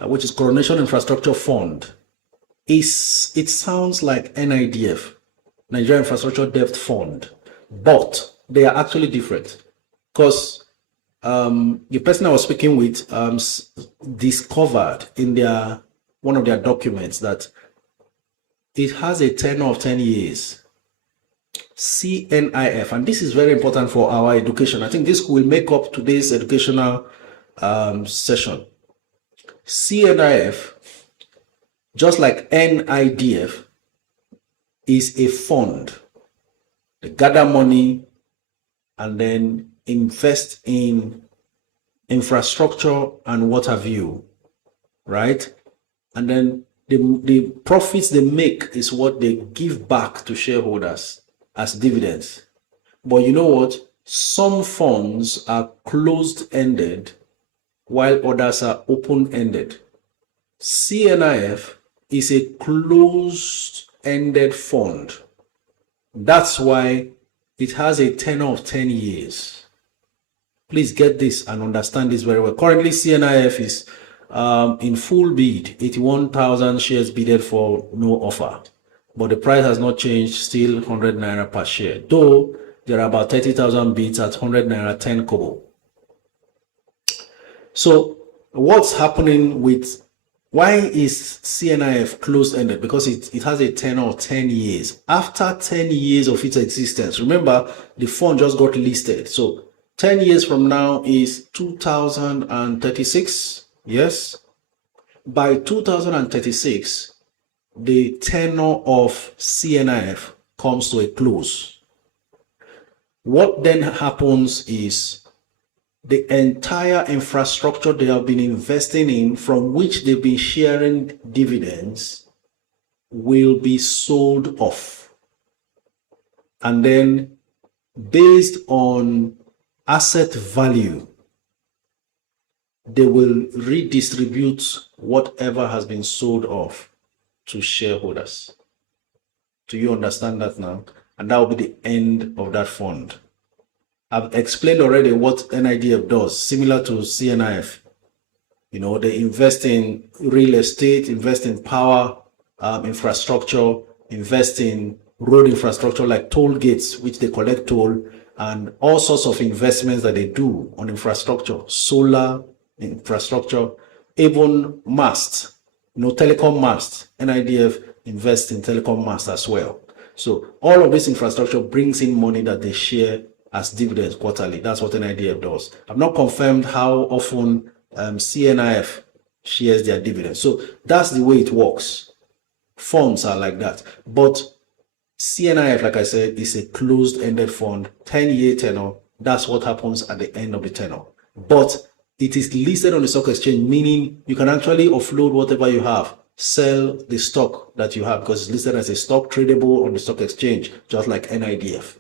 which is Coronation Infrastructure Fund, it sounds like NIDF, Nigerian Infrastructure Debt Fund, but they are actually different, because the person I was speaking with discovered in one of their documents that it has a tenure of 10 years. CNIF, and this is very important for our education. I think this will make up today's educational session. CNIF, just like NIDF, is a fund. They gather money and then invest in infrastructure and what have you, right? And then the profits they make is what they give back to shareholders as dividends. But you know what? Some funds are closed-ended while others are open-ended. CNIF is a closed-ended fund. That's why it has a tenure of 10 years. Please get this and understand this very well. Currently, CNIF is in full bid, 81,000 shares bidded for, no offer. But the price has not changed, still 100 naira per share. Though there are about 30,000 bids at 100 naira 10 kobo. So what's happening with, why is CNIF closed-ended? Because it has a tenure of 10 years. After 10 years of its existence, remember, the fund just got listed. So 10 years from now is 2036. Yes. By 2036, the tenure of CNIF comes to a close. What then happens is the entire infrastructure they have been investing in, from which they've been sharing dividends, will be sold off. And then, based on asset value, they will redistribute whatever has been sold off to shareholders. Do you understand that now? And that will be the end of that fund. I've explained already what NIDF does, similar to CNIF. You know, they invest in real estate, invest in power, infrastructure, invest in road infrastructure like toll gates, which they collect toll, and all sorts of investments that they do on infrastructure, solar infrastructure, even masts, you know, telecom masts. NIDF invests in telecom masts as well. So all of this infrastructure brings in money that they share as dividends quarterly. That's what NIDF does. I've not confirmed how often CNIF shares their dividends. So that's the way it works. Funds are like that. But CNIF, like I said, is a closed-ended fund, 10-year tenure. That's what happens at the end of the tenure. But it is listed on the stock exchange, meaning you can actually offload whatever you have, sell the stock that you have, because it's listed as a stock tradable on the stock exchange, just like NIDF.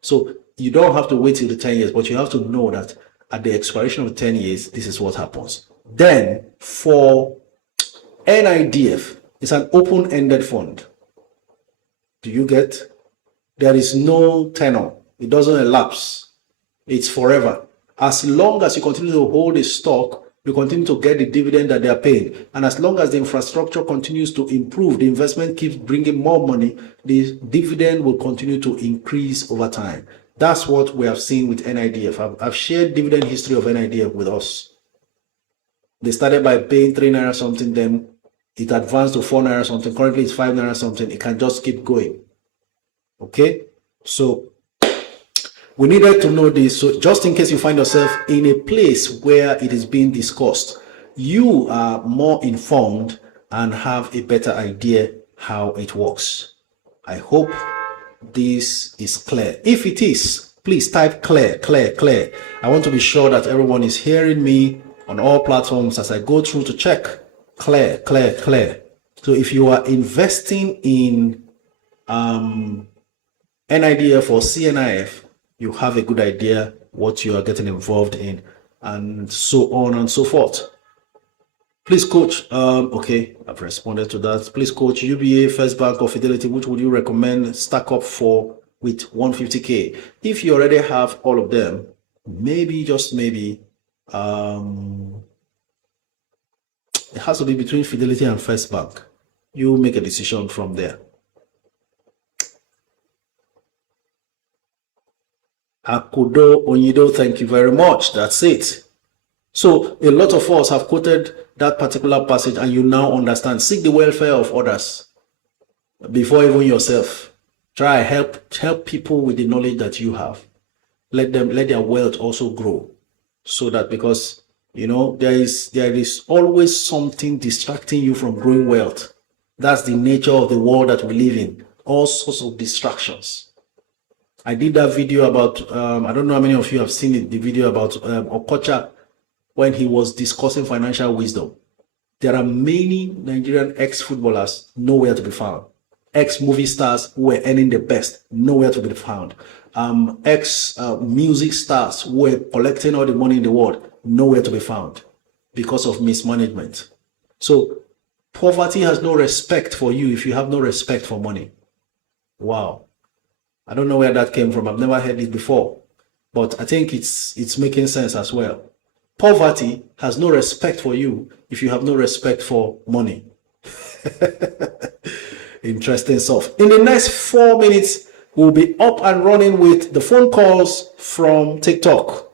So you don't have to wait till the 10 years, but you have to know that at the expiration of 10 years, this is what happens. Then for NIDF, it's an open-ended fund. Do you get? There is no tenure. It doesn't elapse. It's forever. As long as you continue to hold a stock, you continue to get the dividend that they are paying. And as long as the infrastructure continues to improve, the investment keeps bringing more money, the dividend will continue to increase over time. That's what we have seen with NIDF. I've shared dividend history of NIDF with us. They started by paying 3 naira something, then it advanced to 4 naira something. Currently it's 5 naira something. It can just keep going. Okay? So we needed to know this. So just in case you find yourself in a place where it is being discussed, you are more informed and have a better idea how it works. I hope this is clear. If it is, please type clear, clear, clear. I want to be sure that everyone is hearing me on all platforms as I go through to check. Clear, clear, clear. So if you are investing in NIDF or CNIF, you have a good idea what you are getting involved in, and so on and so forth. Please, coach. Okay, I've responded to that. Please, coach, UBA, First Bank, or Fidelity, which would you recommend stack up for with 150K? If you already have all of them, maybe, just maybe, it has to be between Fidelity and First Bank. You make a decision from there. Akudo Onyido, thank you very much. That's it. So a lot of us have quoted that particular passage, and you now understand. Seek the welfare of others before even yourself. Try help people with the knowledge that you have. Let their wealth also grow, so that, because you know there is always something distracting you from growing wealth. That's the nature of the world that we live in. All sorts of distractions. I did that video about, I don't know how many of you have seen it, the video about Okocha when he was discussing financial wisdom. There are many Nigerian ex-footballers nowhere to be found. Ex-movie stars who were earning the best, nowhere to be found. Ex-music stars who were collecting all the money in the world, nowhere to be found because of mismanagement. So poverty has no respect for you if you have no respect for money. Wow. I don't know where that came from. I've never heard it before, but I think it's making sense as well. Poverty has no respect for you if you have no respect for money. Interesting stuff. In the next 4 minutes, we'll be up and running with the phone calls from TikTok.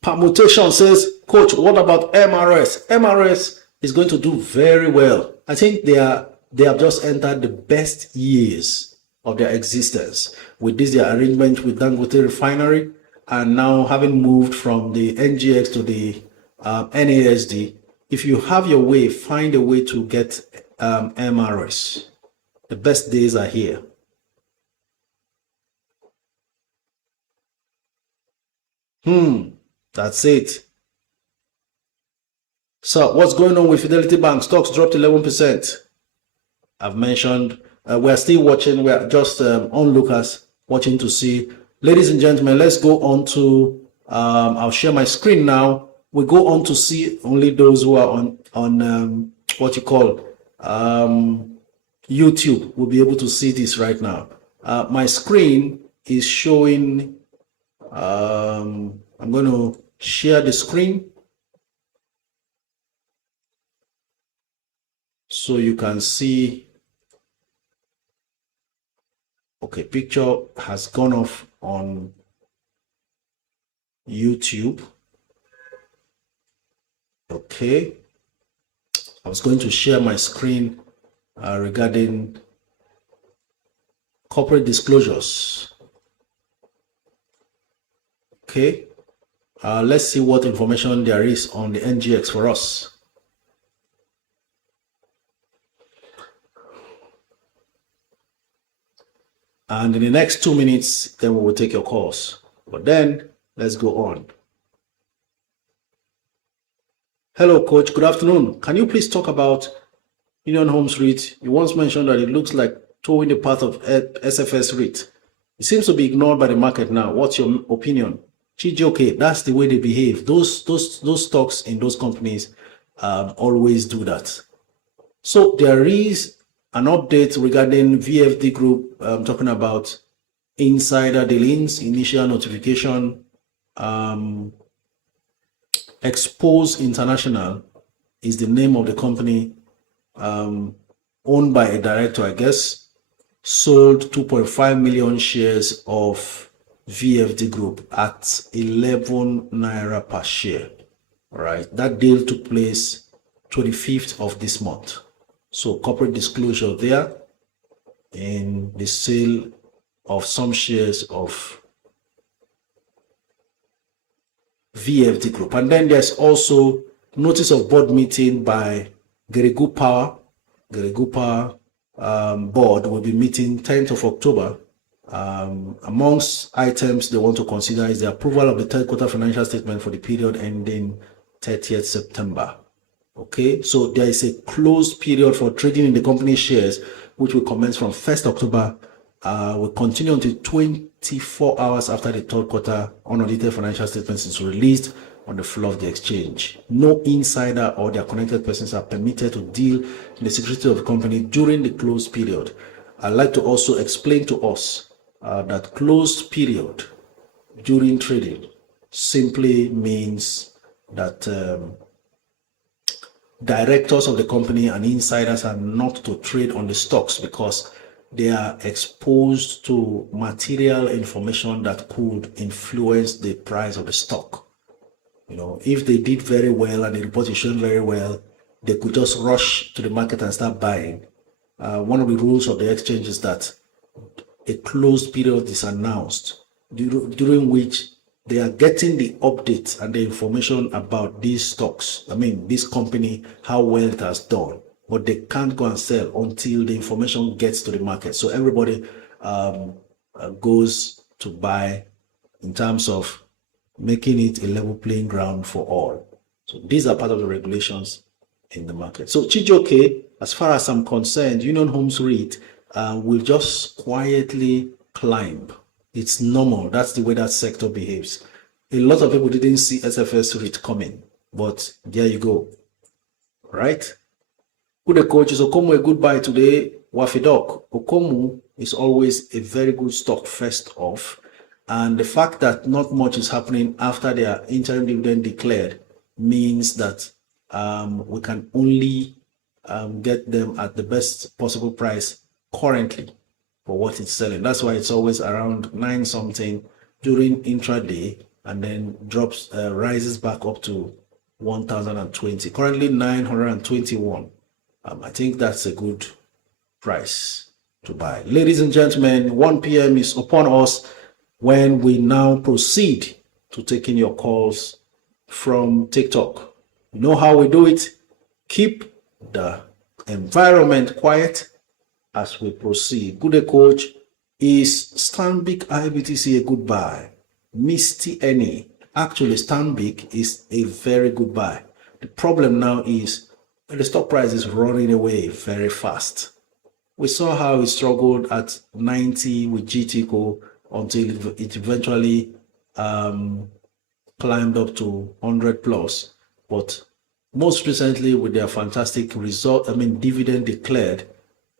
Permutation says, Coach, what about MRS? MRS is going to do very well. I think they have just entered the best years of their existence with this their arrangement with Dangote refinery, and now having moved from the NGX to the NASD. If you have your way, find a way to get MRS. The best days are here. That's it. So what's going on with Fidelity Bank? Stocks dropped 11%. I've mentioned we're still watching. We're just onlookers watching to see. Ladies and gentlemen, let's go on to, I'll share my screen now. We go on to see only those who are on what you call YouTube will be able to see this right now. My screen is showing, I'm going to share the screen so you can see. Okay, picture has gone off on YouTube. Okay, I was going to share my screen regarding corporate disclosures. Okay, let's see what information there is on the NGX for us. And in the next 2 minutes, then we will take your calls. But then, let's go on. Hello, Coach. Good afternoon. Can you please talk about Union Homes REIT? You once mentioned that it looks like towing the path of SFS REIT. It seems to be ignored by the market now. What's your opinion? Okay, that's the way they behave. Those stocks in those companies always do that. So there is an update regarding VFD Group, talking about insider dealings, initial notification. Expose International is the name of the company, owned by a director, I guess, sold 2.5 million shares of VFD Group at 11 naira per share. All right, that deal took place 25th of this month. So corporate disclosure there in the sale of some shares of VFD Group. And then there's also notice of board meeting by Geregu Power. Geregu Power board will be meeting 10th of October. Amongst items they want to consider is the approval of the third quarter financial statement for the period ending 30th September. Okay, so there is a closed period for trading in the company shares, which will commence from 1st October, will continue until 24 hours after the third quarter unaudited financial statements is released on the floor of the exchange. No insider or their connected persons are permitted to deal in the security of the company during the closed period. I'd like to also explain to us that closed period during trading simply means that directors of the company and insiders are not to trade on the stocks because they are exposed to material information that could influence the price of the stock. You know, if they did very well and the report is showing very well, they could just rush to the market and start buying. One of the rules of the exchange is that a closed period is announced during which they are getting the updates and the information about these stocks. I mean, this company, how well it has done, but they can't go and sell until the information gets to the market. So everybody goes to buy in terms of making it a level playing ground for all. So these are part of the regulations in the market. So Chijioke, as far as I'm concerned, Union Homes REIT will just quietly climb. It's normal. That's the way that sector behaves. A lot of people didn't see SFS REIT coming, but there you go. Right? Good coach. So come with goodbye today. Wafidok, Okomu is always a very good stock first off. And the fact that not much is happening after their interim dividend declared means that we can only get them at the best possible price currently for what it's selling. That's why it's always around 9 something during intraday and then drops, rises back up to 1,020. Currently 921. I think that's a good price to buy. Ladies and gentlemen, 1 p.m. is upon us when we now proceed to taking your calls from TikTok. You know how we do it. Keep the environment quiet as we proceed. Good day, coach. Is Stanbic IBTC a good buy? Misty any. Actually, Stanbic is a very good buy. The problem now is the stock price is running away very fast. We saw how it struggled at 90 with GTCO until it eventually climbed up to 100 plus. But most recently, with their fantastic result, dividend declared,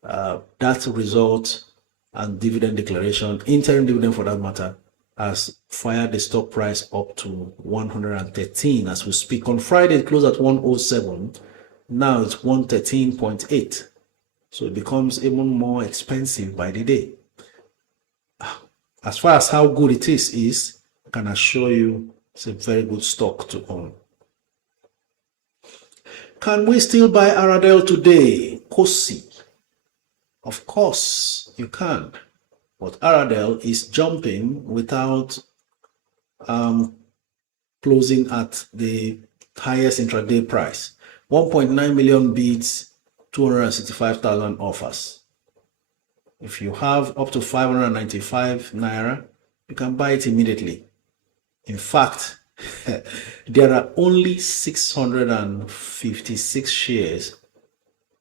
that result and dividend declaration, interim dividend for that matter, has fired the stock price up to 113 as we speak. On Friday, it closed at 107. Now it's 113.8. So it becomes even more expensive by the day. As far as how good it is, I can assure you it's a very good stock to own. Can we still buy Aradel today? Kosi. Of course you can. But Aradel is jumping without closing at the highest intraday price. 1.9 million bids, 265,000 offers. If you have up to 595 naira, you can buy it immediately. In fact, there are only 656 shares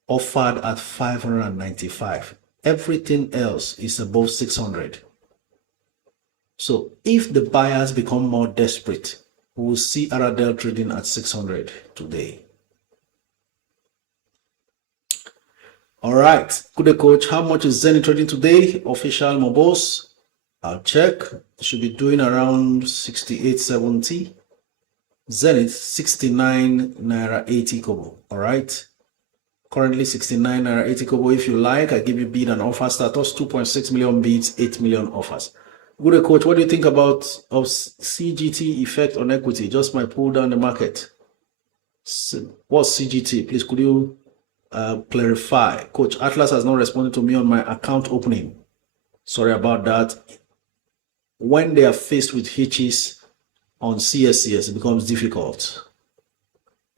offered at 595. Everything else is above 600. So if the buyers become more desperate, we will see Aradel trading at 600 today. All right, good coach. How much is Zenith trading today? Official Mobos. I'll check. It should be doing around 68.70. Zenith 69 naira 80 kobo. All right. Currently 69 naira 80 kobo. If you like, I give you bid and offer status. 2.6 million bids, 8 million offers. Good coach. What do you think about of CGT effect on equity? Just might pull down the market. What's CGT? Please, could you clarify? Coach, Atlas has not responded to me on my account opening. Sorry about that. When they are faced with hitches on CSCS, it becomes difficult.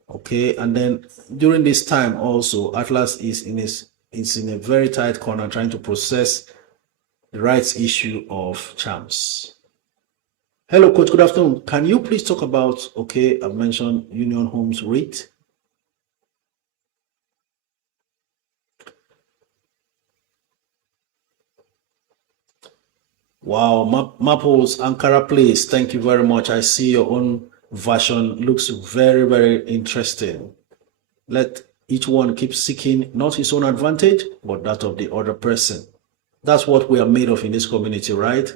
Okay, and then during this time also, Atlas is in a very tight corner trying to process the rights issue of Champs. Hello, coach. Good afternoon. Can you please talk about, okay, I've mentioned Union Homes rate. Wow, Maples Ankara Place. Thank you very much. I see your own version looks very, very interesting. Let each one keep seeking not his own advantage, but that of the other person. That's what we are made of in this community, right?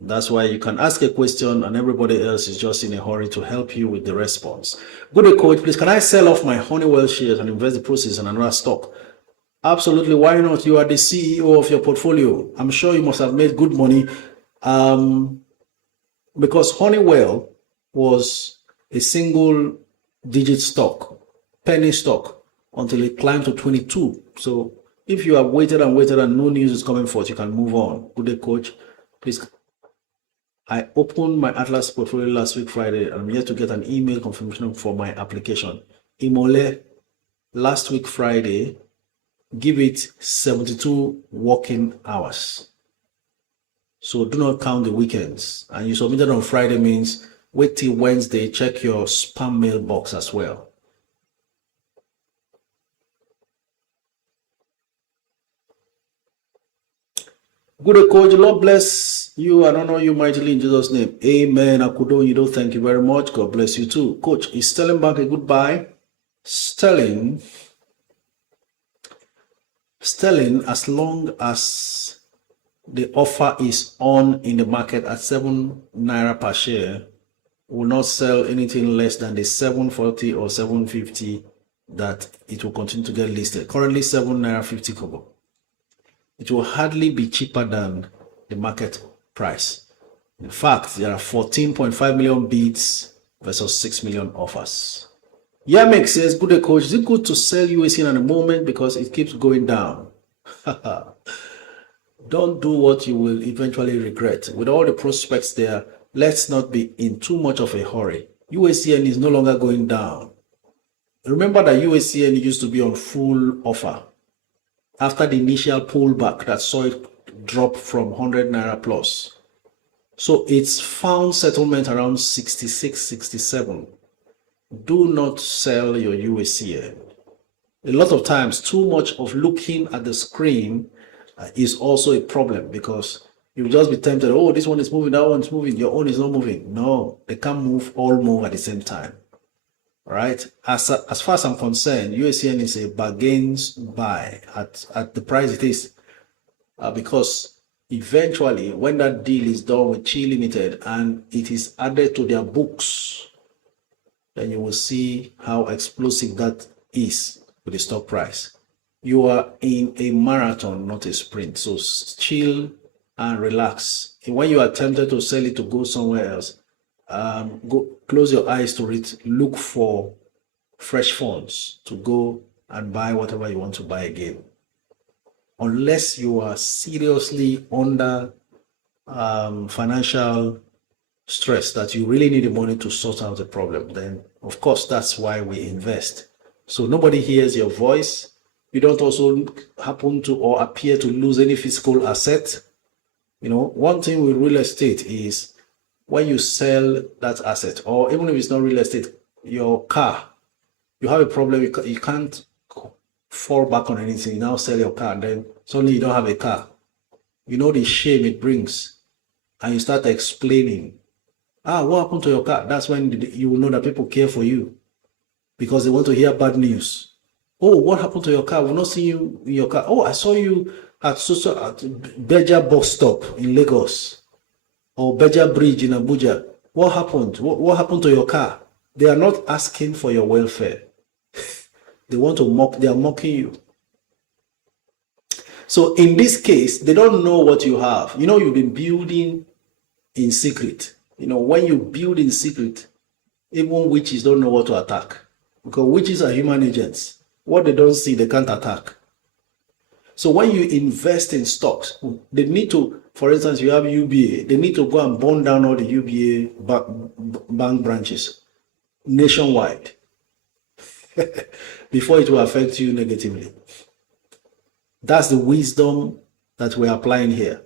That's why you can ask a question and everybody else is just in a hurry to help you with the response. Good day, coach. Please, can I sell off my Honeywell shares and invest the proceeds in another stock? Absolutely. Why not? You are the CEO of your portfolio. I'm sure you must have made good money because Honeywell was a single digit stock, penny stock, until it climbed to 22. So if you have waited and waited and no news is coming forth, you can move on. Good day, coach. Please. I opened my Atlas portfolio last week, Friday, and I'm yet to get an email confirmation for my application. Imole, last week, Friday, give it 72 working hours. So do not count the weekends. And you submitted on Friday means wait till Wednesday, check your spam mailbox as well. Good coach, Lord bless you and honor you mightily in Jesus' name. Amen. Akudo Yido, thank you very much. God bless you too. Coach, is Sterling Bank a good buy? Sterling sterling, as long as the offer is on in the market at 7 naira per share, will not sell anything less than the 740 or 750 that it will continue to get listed. Currently 7 naira 50 kobo. It will hardly be cheaper than the market price. In fact, there are 14.5 million bids versus 6 million offers. Yamek says, good day, coach. Is it good to sell USN at the moment because it keeps going down? Don't do what you will eventually regret. With all the prospects there, let's not be in too much of a hurry. USN is no longer going down. Remember that USN used to be on full offer after the initial pullback that saw it drop from 100 naira plus. So it's found settlement around 66, 67. Do not sell your USN. A lot of times, too much of looking at the screen is also a problem, because you'll just be tempted, oh, this one is moving, that one is moving, your own is not moving. No, they can't all move at the same time. All right? As far as I'm concerned, USN is a bargains buy at the price it is, because eventually, when that deal is done with Chi Limited and it is added to their books, then you will see how explosive that is with the stock price. You are in a marathon, not a sprint. So chill and relax. And when you are tempted to sell it to go somewhere else, go close your eyes to it. Look for fresh funds to go and buy whatever you want to buy again. Unless you are seriously under financial stress that you really need the money to sort out the problem, then of course that's why we invest. So nobody hears your voice. You don't also happen to or appear to lose any physical asset. You know, one thing with real estate is when you sell that asset, or even if it's not real estate, your car, you have a problem, you can't fall back on anything. You now sell your car, and then suddenly you don't have a car. You know the shame it brings, and you start explaining, what happened to your car? That's when you will know that people care for you, because they want to hear bad news. Oh, what happened to your car? We've not seen you in your car. Oh, I saw you at Beja bus stop in Lagos, or Beja Bridge in Abuja. What happened? What happened to your car? They are not asking for your welfare. They want to mock. They are mocking you. So in this case, they don't know what you have. You know, you've been building in secret. You know, when you build in secret, even witches don't know what to attack, because witches are human agents. What they don't see, they can't attack. So when you invest in stocks, they need to, for instance, you have UBA, they need to go and burn down all the UBA bank branches nationwide before it will affect you negatively. That's the wisdom that we're applying here.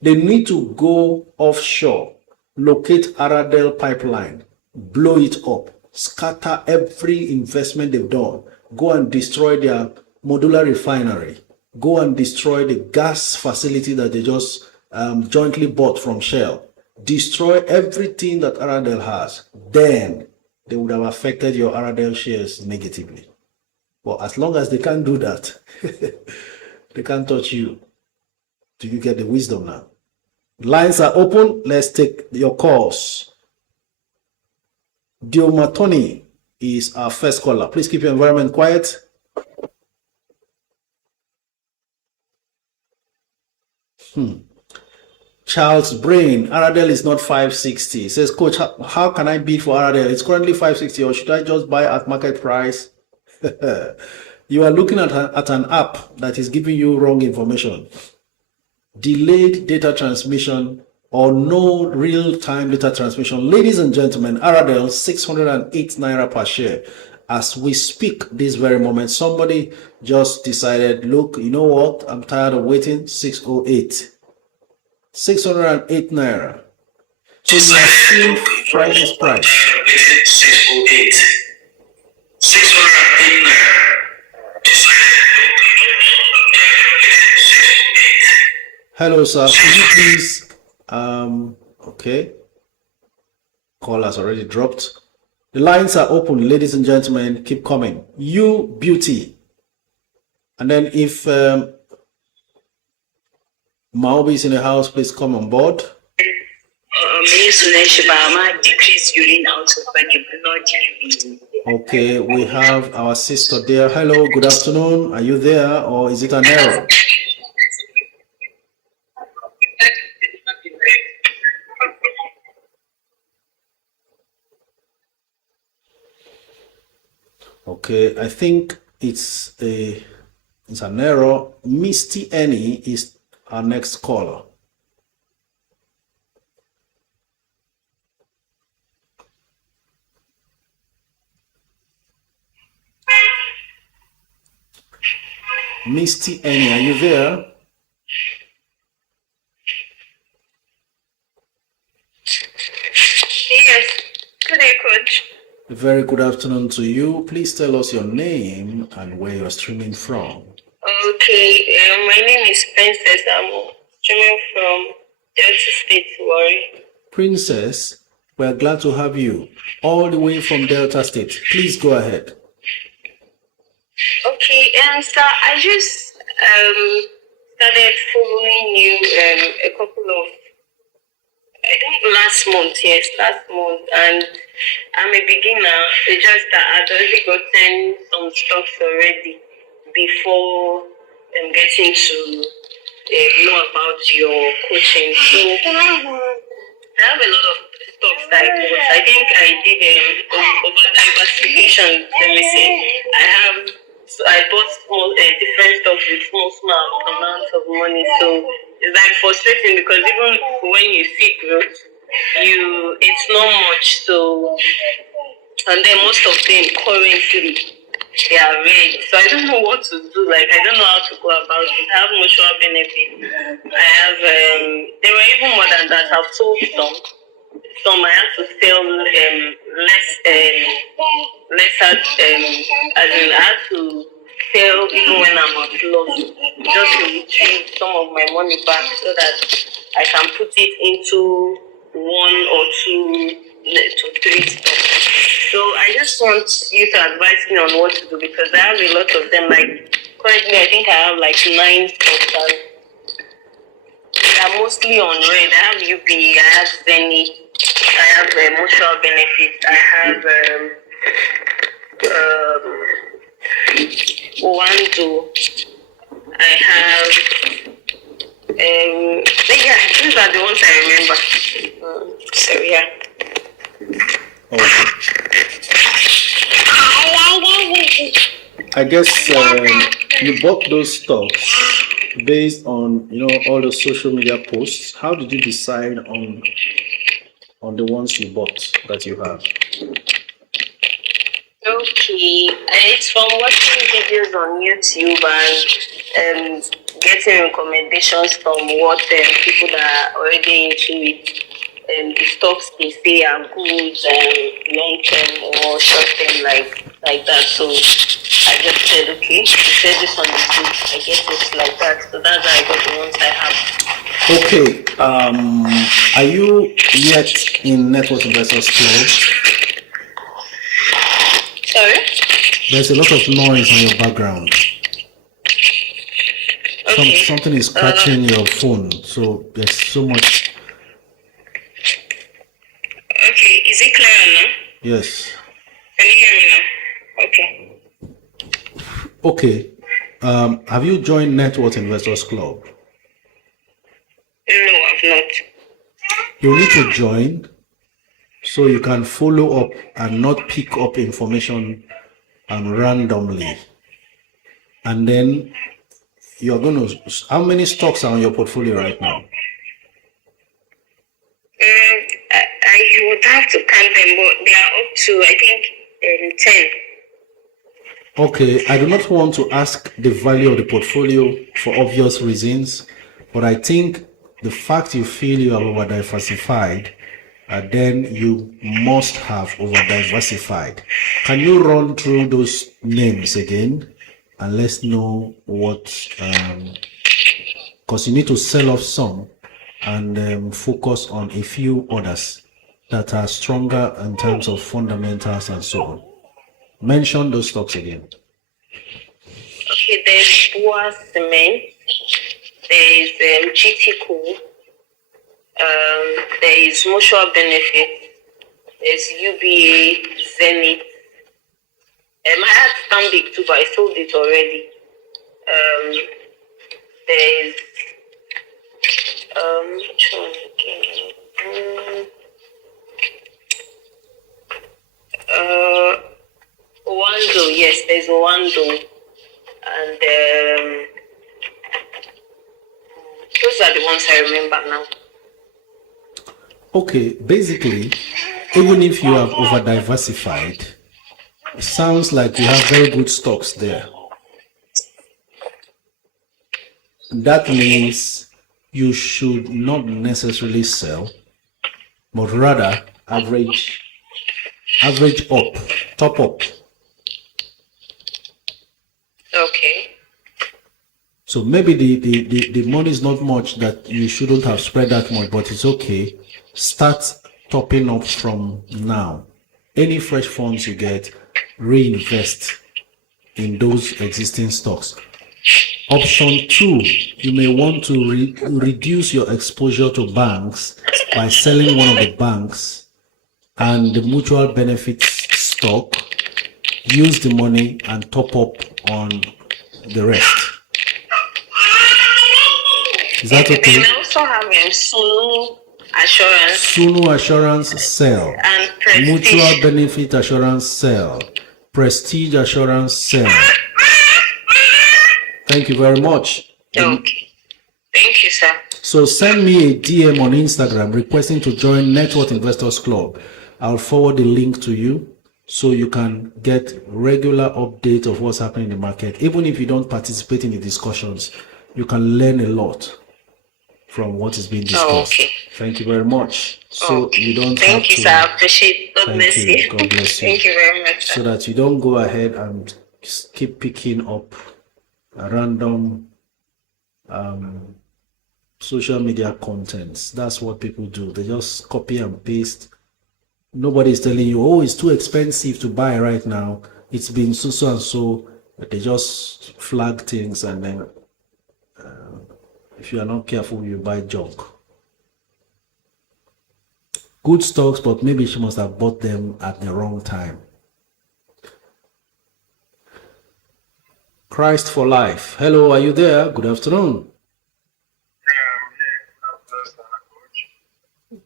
They need to go offshore, locate Aradel pipeline, blow it up, scatter every investment they've done, go and destroy their modular refinery, go and destroy the gas facility that they just jointly bought from Shell, destroy everything that Aradel has. Then they would have affected your Aradel shares negatively. But as long as they can't do that, they can't touch you. Do you get the wisdom now? Lines are open. Let's take your calls. Diomatoni is our first caller. Please keep your environment quiet. Charles Brain, Aradel is not 560. Says, Coach, how can I bid for Aradel? It's currently 560, or should I just buy at market price? You are looking at an app that is giving you wrong information. Delayed data transmission or no real-time data transmission. Ladies and gentlemen, Aradel, 608 naira per share. As we speak this very moment, somebody just decided, look, you know what? I'm tired of waiting. 608. 608 naira. So you are seeing Friday's price. 608. 608 naira. Hello, sir. Could you please, okay. Call has already dropped. The lines are open, ladies and gentlemen. Keep coming. You Beauty. And then if Maobi is in the house, please come on board. Decrease urine out of blood. Okay, we have our sister there. Hello, good afternoon. Are you there or is it an error? Okay, I think it's an error. Misty Annie is our next caller. Misty Annie, are you there? Yes. Good day, Coach. A very good afternoon to you. Please tell us your name and where you're streaming from. Okay, my name is Princess. I'm streaming from Delta State, Warri. Princess, we're glad to have you all the way from Delta State. Please go ahead. Okay, so I just started following you a couple of, I think last month, and I'm a beginner. It's just that I'd already gotten some stocks already before getting to know about your coaching. So I have a lot of stocks that I bought. I think I did over diversification. Let me say I bought small different stocks with small amounts of money. So it's like frustrating because even when you see growth, it's not much. So and then most of them currently they are red. So I don't know what to do. Like I don't know how to go about it. I have mutual benefit. I have there were even more than that. I've sold some I have to sell lesser as in I have to sell even when I'm at loss just to retrieve some of my money back so that I can put it into one or two to three stocks. So I just want you to advise me on what to do because I have a lot of them. Like currently I think I have like 9 stocks and they are mostly on red. I have UPE, I have Zenny, I have mutual benefits, I have Wando, I have yeah, these are the ones I remember. So yeah. Okay. I guess you bought those stocks based on all the social media posts. How did you decide on the ones you bought that you have? Okay, it's from watching videos on YouTube and getting recommendations from what people that are already into it. The stocks they say are good long term or short term like that. So I just said okay. You said this on the book. I guess it's like that. So that's how I got the ones I have. Okay. Are you yet in Network Investors Club? Sorry? There's a lot of noise on your background. Okay. Something is scratching your phone. So there's so much. Okay, is it clear now? Yes. Can you hear me now? Okay. Okay. Have you joined Network Investors Club? No, I've not. You need to join so you can follow up and not pick up information randomly. And then you're going to, how many stocks are on your portfolio right now? I would have to count them, but they are up to, I think, 10. Okay, I do not want to ask the value of the portfolio for obvious reasons, but I think the fact you feel you are over-diversified, then you must have over-diversified. Can you run through those names again and let's know what, because you need to sell off some and focus on a few others that are stronger in terms of fundamentals and so on. Mention those stocks again. Okay, Okay, there's Boa Cement, there is GT Cool, there is Mutual Benefit, there's UBA, Zenith. I had Stanbic too, but I sold it already. There's which one again? Wando, yes, there's Wando, and those are the ones I remember now. Okay, basically, even if you have over diversified, it sounds like you have very good stocks there. That means you should not necessarily sell, but rather average up, top up. Okay. So maybe the money is not much that you shouldn't have spread that much, but it's okay. Start topping up from now. Any fresh funds you get, reinvest in those existing stocks. Option 2, you may want to reduce your exposure to banks by selling one of the banks and the mutual benefits stock. Use the money and top up on the rest. Is that okay? Then I also have Sunu Assurance. Sunu Assurance sell. And Prestige. Mutual Benefit Assurance sell. Prestige Assurance sell. Thank you very much. Okay. Thank you, sir. So send me a DM on Instagram requesting to join Network Investors Club. I'll forward the link to you so you can get regular update of what's happening in the market. Even if you don't participate in the discussions, you can learn a lot from what is being discussed. Oh, okay. Thank you very much. So you don't Thank you, sir. I appreciate it. God bless you. God bless you. Thank you very much, sir. So that you don't go ahead and keep picking up a random social media contents. That's what people do. They just copy and paste. Nobody is telling you, oh, it's too expensive to buy right now. It's been so and so. They just flag things, and then if you are not careful, you buy junk. Good stocks, but maybe she must have bought them at the wrong time. Christ for Life. Hello, are you there? Good afternoon.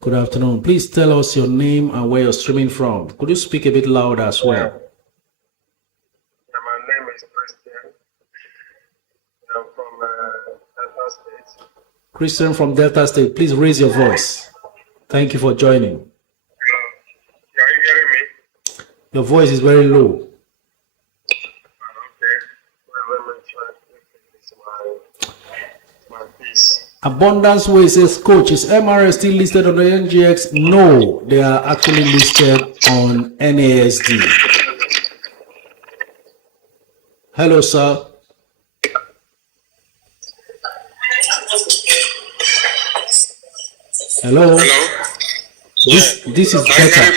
Good afternoon. Please tell us your name and where you're streaming from. Could you speak a bit louder as well? Yeah, my name is Christian. I'm from Delta State. Christian from Delta State, please raise your voice. Thank you for joining. Are you hearing me? Your voice is very low. Okay. Well, let me try to fix my piece. Abundance Way says, Coach, is MRS still listed on the NGX? No, they are actually listed on NASD. Hello, sir. Hello. Hello? This is better.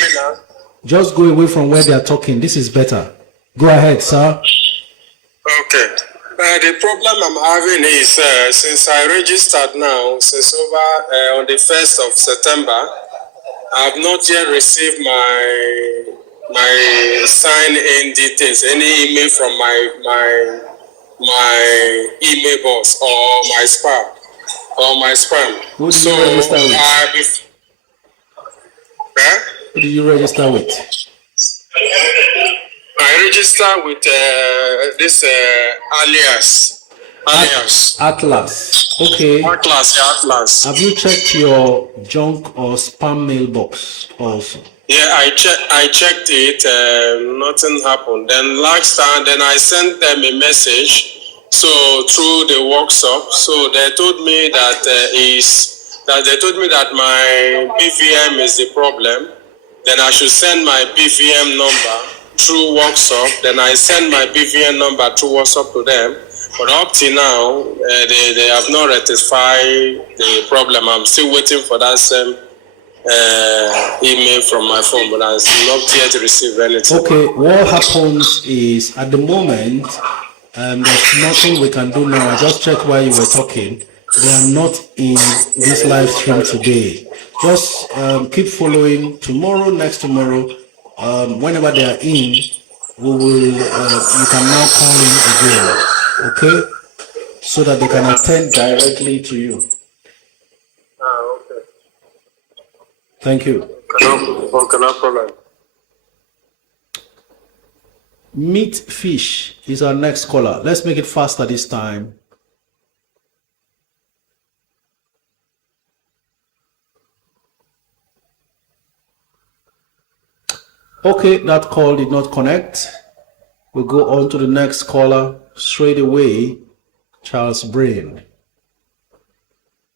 Just go away from where they are talking. This is better. Go ahead, sir. Okay. The problem I'm having is since I registered now, since over on the 1st of September, I have not yet received my sign-in details, any email from my email box or my spam. Who did you register with? Who did you register with? I registered with this alias. Atlas. Okay. Atlas. Have you checked your junk or spam mailbox also? Yeah, I checked it. Nothing happened. Then last time, then I sent them a message. So through the workshop, so they told me that my BVM is the problem. Then I should send my BVM number through workshop. Then I send my BVN number through WhatsApp to them. But up till now, they have not rectified the problem. I'm still waiting for that same email from my phone, but I've not yet received anything. Okay, what happens is at the moment There's nothing we can do now. I just checked while you were talking. They are not in this live stream today. Just keep following. Tomorrow, next tomorrow, whenever they are in, we will. You can now call in again, okay? So that they can attend directly to you. Okay. Thank you. No problem. Meat Fish is our next caller. Let's make it faster this time. Okay, that call did not connect. We'll go on to the next caller straight away. Charles Brain.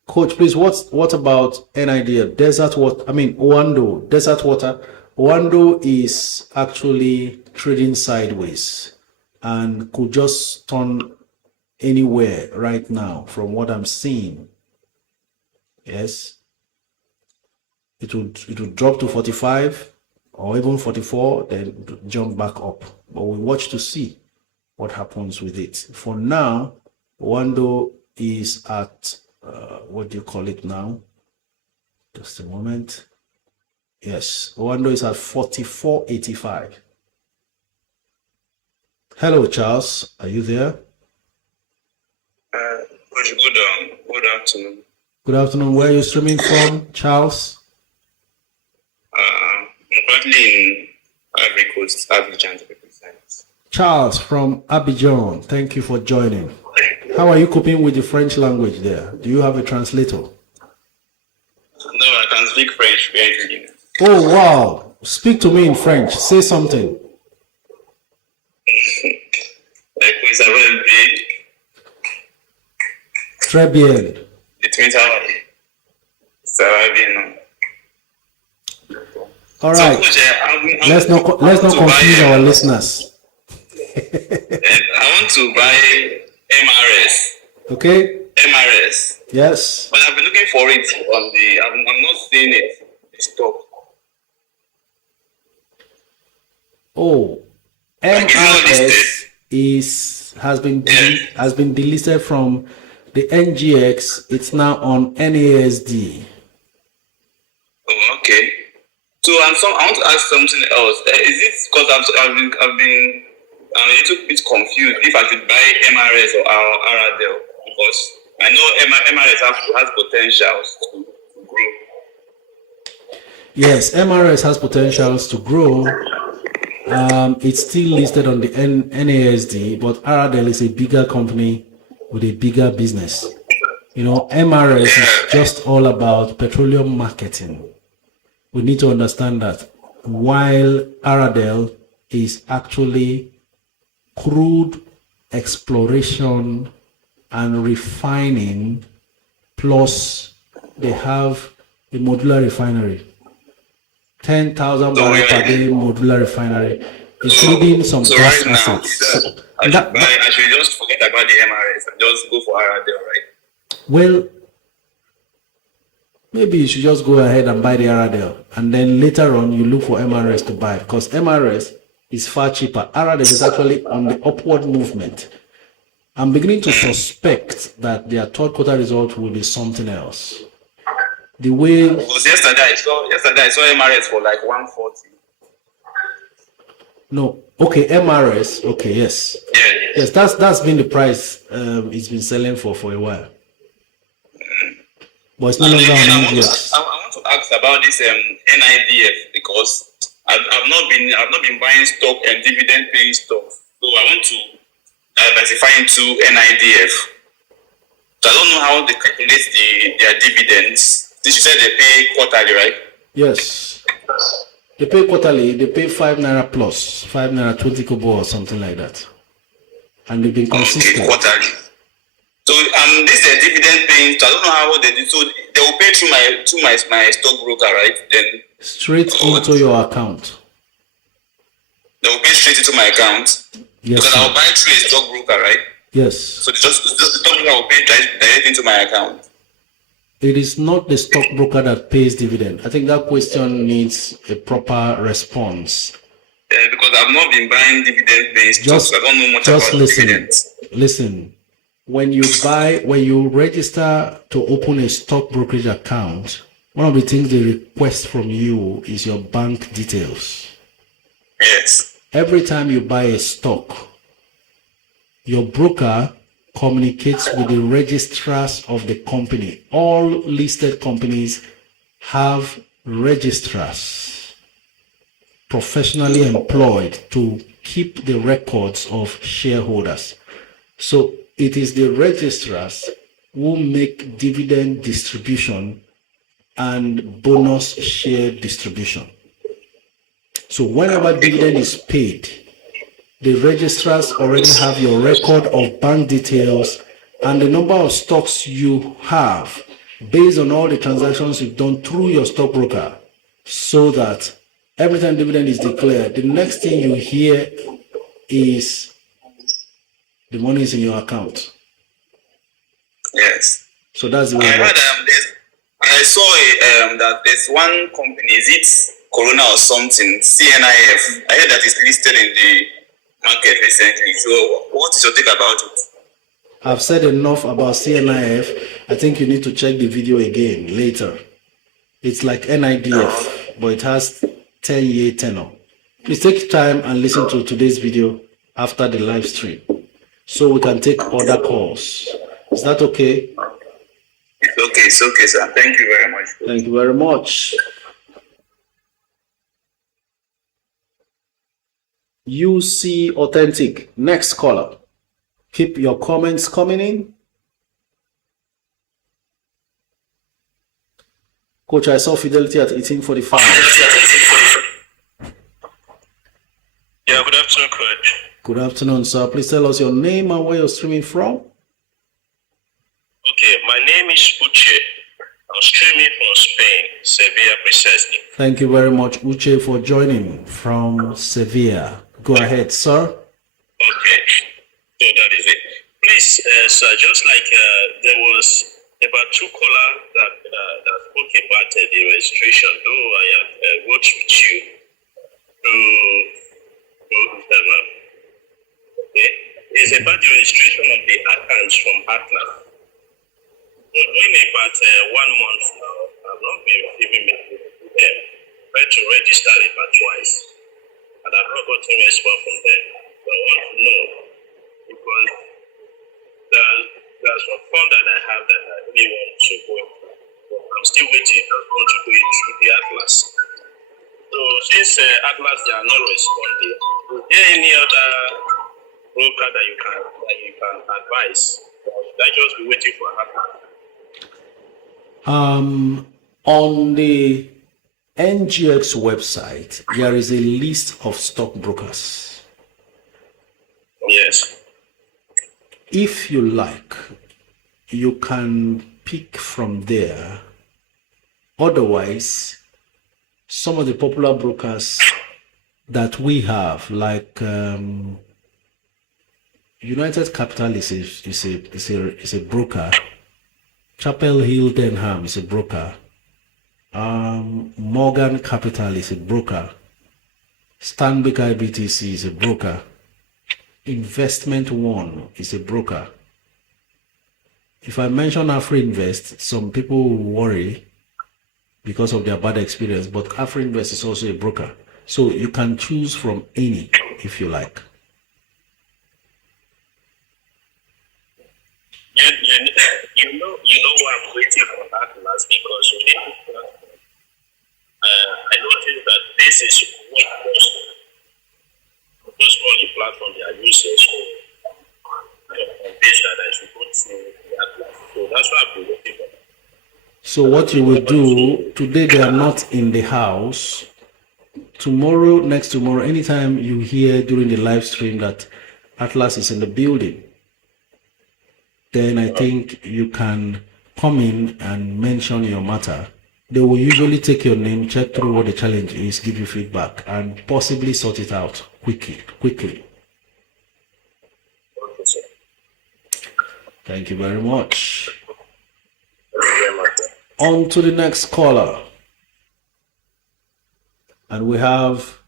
Coach, please, what about NIDF? Desert water, Owando, desert water. Owando is actually trading sideways and could just turn anywhere right now from what I'm seeing. Yes. It would drop to 45 or even 44, then jump back up. But we watch to see what happens with it. For now, Owando is at what do you call it now? Just a moment. Yes, Owando is at 44.85. Hello, Charles. Are you there? Good afternoon. Good afternoon. Where are you streaming from, Charles? I'm currently in Ivory Coast, Abidjan to be precise. Charles from Abidjan. Thank you for joining. How are you coping with the French language there? Do you have a translator? No, I can speak French fluently. Oh, wow. Speak to me in French. Say something. Ça va bien. Très bien. It means how are you? Ça va bien, non? All right. Let's not confuse our listeners. I want to buy MRS. Okay. MRS. Yes. But I've been looking for it on the. I'm not seeing it. Stop. Oh, MRS has been delisted from the NGX. It's now on NASD. Oh, okay. So I want to ask something else. Is it because I've been a little bit confused if I should buy MRS or Aradel, because I know MRS has potentials to grow. Yes, MRS has potentials to grow. It's still listed on the NASD, but Aradel is a bigger company with a bigger business. You know, MRS is just all about petroleum marketing. We need to understand that, while Aradel is actually crude exploration and refining, plus they have a modular refinery. 10,000 barrels per day modular refinery, including some gas assets. I should just forget about the MRS and just go for Aradel, right? Well, maybe you should just go ahead and buy the Aradel, and then later on you look for MRS to buy, because MRS is far cheaper. Aradel is actually on the upward movement. I'm beginning to suspect that their third quarter result will be something else. The way, because yesterday I saw MRS for like 140. no, okay, MRS, okay, yes, yes, that's been the price. It's been selling for a while, but it's no longer on NGX. I want to ask about this NIDF, because I've not been buying stock and dividend paying stock, so I want to diversify into NIDF. So I don't know how they calculate their dividends. You said they pay quarterly, right? Yes. They pay quarterly. They pay 5 naira plus, 5 naira 20 kobo or something like that. And they've been consistent. Okay, quarterly. So this is a dividend paying. So I don't know how they do. So they will pay through my stockbroker, right? Then straight into your account. They will pay straight into my account. Yes. Because I'll buy through a stockbroker, right? Yes. So the stockbroker will pay directly into my account. It is not the stockbroker that pays dividend. I think that question needs a proper response. Because I've not been buying dividend paying stocks. I don't know much just about dividends. listen. When you register to open a stock brokerage account, one of the things they request from you is your bank details. Yes. Every time you buy a stock, your broker communicates with the registrars of the company. All listed companies have registrars professionally employed to keep the records of shareholders. So it is the registrars who make dividend distribution and bonus share distribution. So whenever dividend is paid, the registrars already have your record of bank details and the number of stocks you have based on all the transactions you've done through your stockbroker, so that every time dividend is declared, the next thing you hear is the money is in your account. Yes. So that's the way I it heard works. I saw that there's one company, is it Corona or something, CNIF? I heard that it's listed in the market recently. So what is your take about it? I've said enough about CNIF. I think you need to check the video again later. It's like NIDF, but it has 10-year tenure. Please take time and listen to today's video after the live stream, so we can take other calls. Is that okay? It's okay, sir. Thank you very much. Thank you very much. UC Authentic. Next caller. Keep your comments coming in. Coach, I saw Fidelity at 1845. Yeah, good afternoon, Coach. Good afternoon, sir. Please tell us your name and where you're streaming from. Okay, my name is Uche. I'm streaming from Spain, Sevilla precisely. Thank you very much, Uche, for joining from Sevilla. Go ahead, sir. Okay, so that is it. Please, sir, just like there was about two callers that spoke about the registration, though I have worked with you through Instagram. Okay, it's about the registration of the accounts from Atlas. Going about 1 month now, I've not been receiving messages from them. Tried to register it about twice, and I've not gotten a response from them. So I want to know, because there's some fund that I have that I really want to go into. But I'm still waiting. I just want to do it through the Atlas. So since Atlas, they are not responding, is there any other broker that you can advise? Or should I just be waiting for Atlas? On the NGX website, there is a list of stockbrokers. Yes. If you like, you can pick from there. Otherwise, some of the popular brokers that we have, like United Capital is a broker. Chapel Hill Denham is a broker. Morgan Capital is a broker. Stanbic IBTC is a broker. Investment One is a broker. If I mention AfriInvest, some people will worry because of their bad experience, but AfriInvest is also a broker. So you can choose from any if you like. You know why I'm waiting for Atlas, because you need to I noticed that this is what most money platform they are using, so I'm convinced that I should go to the Atlas. So that's why I've been waiting for. So what you will do, today they are not in the house. Tomorrow, next tomorrow, anytime you hear during the live stream that Atlas is in the building, then I think you can come in and mention your matter. They will usually take your name, check through what the challenge is, give you feedback, and possibly sort it out quickly. Okay, sir. Thank you very much. Thank you very much, sir. On to the next caller. And we have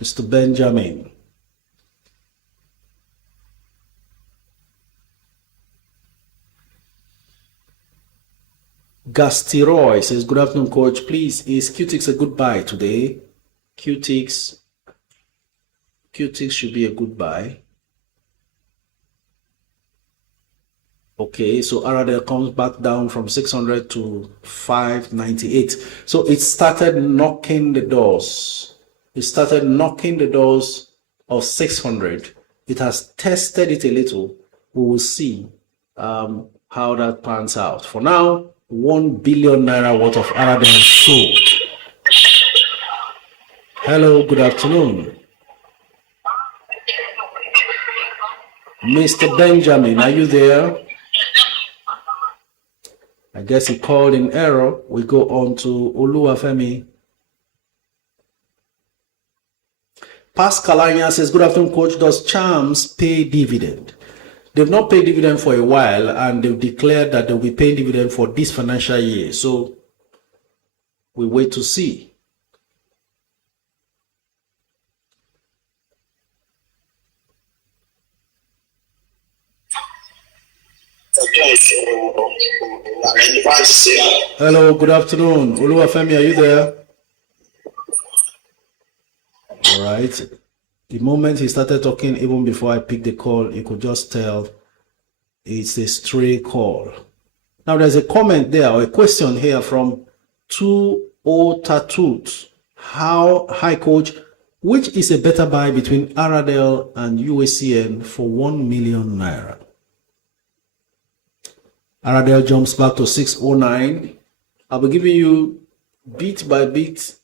Mr. Benjamin. Gastiroy says, good afternoon, coach. Please, is Qtix a good buy today? Qtix should be a good buy. Okay, so Aradel comes back down from 600 to 598. So it started knocking the doors. It started knocking the doors of 600. It has tested it a little. We will see how that pans out. For now, 1 billion naira worth of Aradel sold. Hello, good afternoon. Mr. Benjamin, are you there? I guess he called in error. We go on to Oluwafemi. Pascal Anya says, good afternoon, coach. Does Charms pay dividend? They've not paid dividend for a while, and they've declared that they'll be paying dividend for this financial year. So we wait to see. Hello, good afternoon. Oluwafemi, are you there? All right. The moment he started talking, even before I picked the call, you could just tell it's a stray call. Now, there's a comment there, or a question here from 2O Tatut. Hi, coach. Which is a better buy between Aradel and UACN for 1 million naira? Aradel jumps back to 609. I'll be giving you bit by bit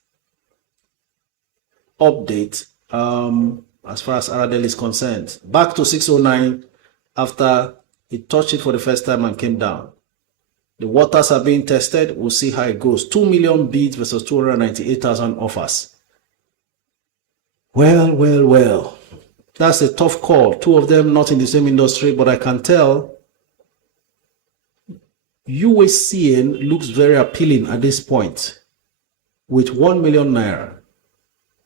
update as far as Aradel is concerned. Back to 609 after it touched it for the first time and came down. The waters are being tested. We'll see how it goes. 2 million bids versus 298,000 offers. Well. That's a tough call. Two of them not in the same industry, but I can tell UACN looks very appealing at this point with 1 million naira.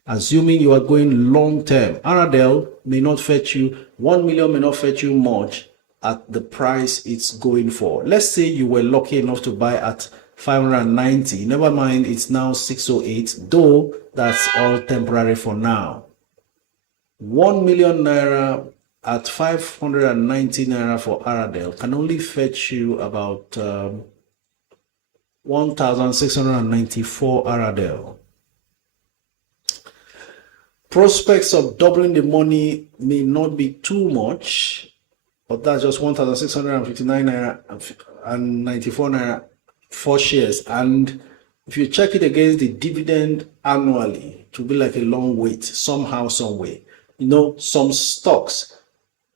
Assuming you are going long term, Aradel may not fetch you, 1 million may not fetch you much at the price it's going for. Let's say you were lucky enough to buy at 590. Never mind, it's now 608, though that's all temporary for now. 1 million naira at 590 naira for Aradel can only fetch you about 1,694 Aradel. Prospects of doubling the money may not be too much, but that's just 1,659 naira and 94 naira for shares. And if you check it against the dividend annually, it will be like a long wait somehow, some way. You know, some stocks,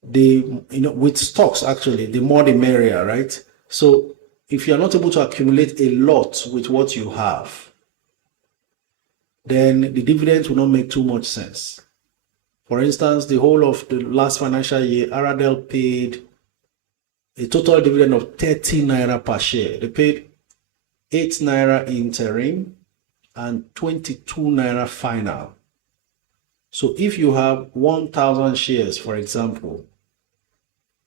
with stocks actually, the more the merrier, right? So if you're not able to accumulate a lot with what you have, then the dividends will not make too much sense. For instance, the whole of the last financial year, Aradel paid a total dividend of 30 naira per share. They paid 8 naira interim and 22 naira final. So if you have 1,000 shares, for example,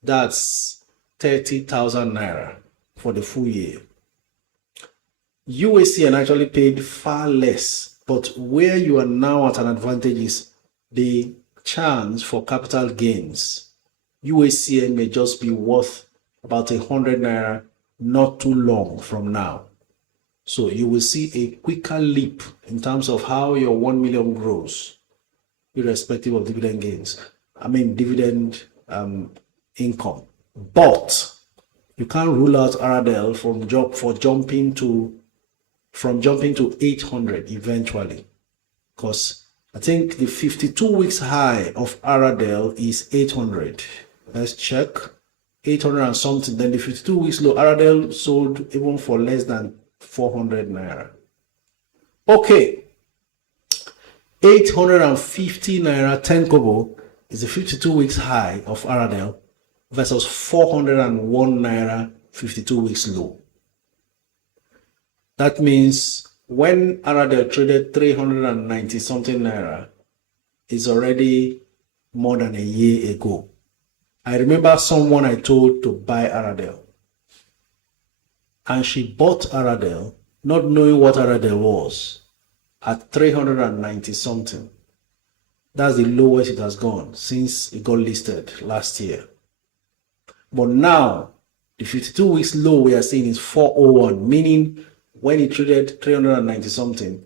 that's 30,000 naira for the full year. UACN actually paid far less, but where you are now at an advantage is the chance for capital gains. UACN may just be worth about 100 naira not too long from now. So you will see a quicker leap in terms of how your 1 million grows, irrespective of dividend gains. Dividend income. But you can't rule out Aradel from jumping to 800 eventually, because I think the 52 weeks high of Aradel is 800. Let's check. 800 and something. Then the 52 weeks low, Aradel sold even for less than 400 naira. Okay. 850 naira 10 kobo is the 52 weeks high of Aradel versus 401 naira 52 weeks low. That means when Aradel traded 390 something naira, is already more than a year ago. I remember someone I told to buy Aradel. and she bought Aradel, not knowing what Aradel was, at 390 something. That's the lowest it has gone since it got listed last year. But now, the 52 weeks low we are seeing is 401, meaning when it traded 390 something,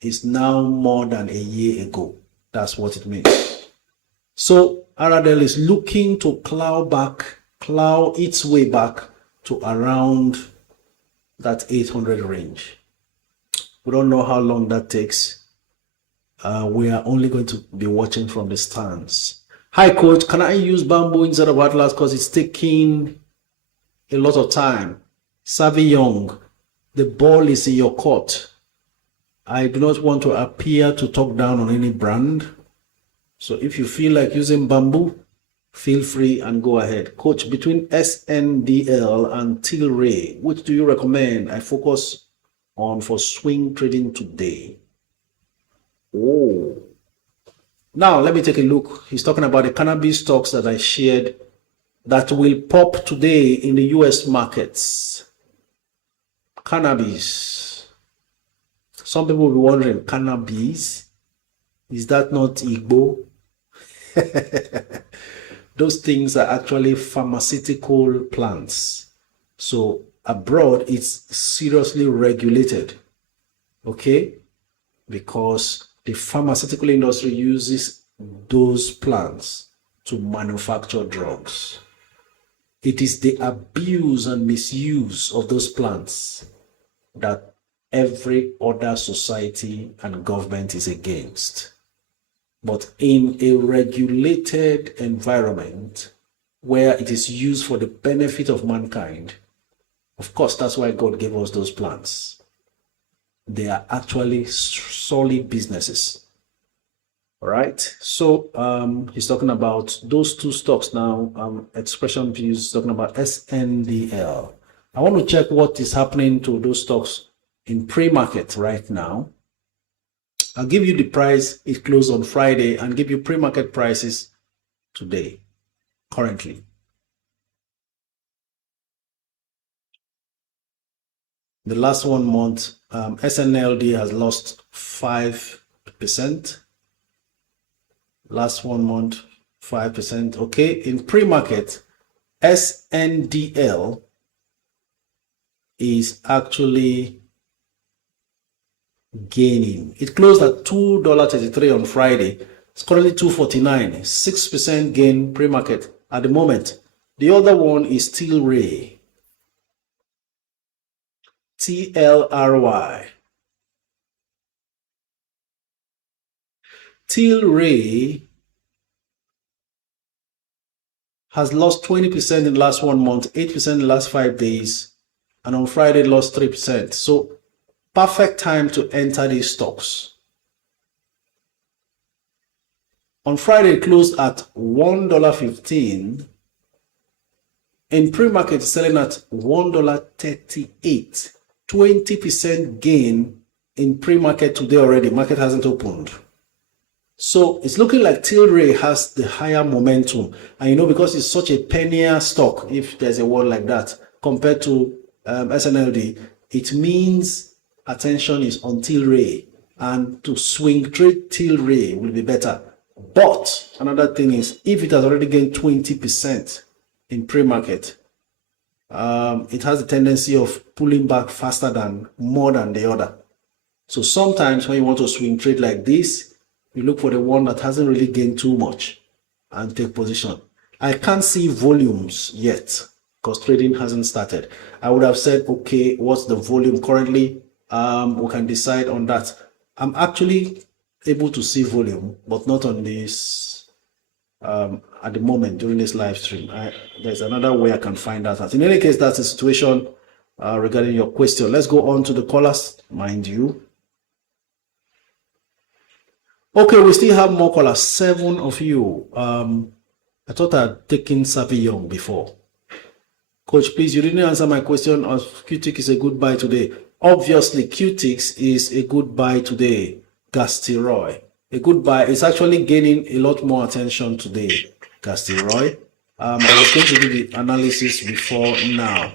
it's now more than a year ago. That's what it means. So Aradel is looking to claw its way back to around that 800 range. We don't know how long that takes. We are only going to be watching from the stands. Hi coach, can I use bamboo instead of Atlas because it's taking a lot of time? Savvy Young, the ball is in your court. I do not want to appear to talk down on any brand. So if you feel like using bamboo, feel free and go ahead. Coach, between SNDL and Tilray, which do you recommend I focus on for swing trading today? Oh. Now, let me take a look. He's talking about the cannabis stocks that I shared that will pop today in the US markets. Cannabis. Some people will be wondering, cannabis? Is that not Igbo? Those things are actually pharmaceutical plants. So abroad, it's seriously regulated. Okay? Because the pharmaceutical industry uses those plants to manufacture drugs. It is the abuse and misuse of those plants that every other society and government is against. But in a regulated environment where it is used for the benefit of mankind, of course, that's why God gave us those plants. They are actually solid businesses. All right. So he's talking about those two stocks now. Expression views talking about SNDL. I want to check what is happening to those stocks in pre-market right now. I'll give you the price it closed on Friday and give you pre-market prices today, currently. The last 1 month, SNLD has lost 5%. Last 1 month, 5%. Okay, in pre-market, SNDL is actually gaining. It closed at $2.33 on Friday. It's currently $2.49. 6% gain pre-market at the moment. The other one is Tilray. TLRY. Tilray has lost 20% in the last 1 month, 8% in the last 5 days, and on Friday lost 3%. So perfect time to enter these stocks. On Friday it closed at $1.15. In pre-market it's selling at $1.38. 20% gain in pre-market today already. Market hasn't opened. So it's looking like Tilray has the higher momentum. And you know, because it's such a pennier stock, if there's a word like that, compared to SNLD, it means attention is on Tilray. And to swing trade Tilray will be better. But another thing is, if it has already gained 20% in pre-market, it has a tendency of pulling back faster than more than the other. So sometimes when you want to swing trade like this, you look for the one that hasn't really gained too much and take position. I can't see volumes yet because trading hasn't started. I would have said, okay, what's the volume currently? We can decide on that. I'm actually able to see volume, but not on this at the moment during this live stream. There's another way I can find that. In any case, that's the situation regarding your question. Let's go on to the callers, mind you. Okay, we still have more callers, 7 of you. I thought I'd taken Savvy Young before. Coach, please, you didn't answer my question of QTIC is a good buy today. Obviously, QTIC is a good buy today. Gastiroy. A good buy. It's actually gaining a lot more attention today, Gastiroy. I was going to do the analysis before now.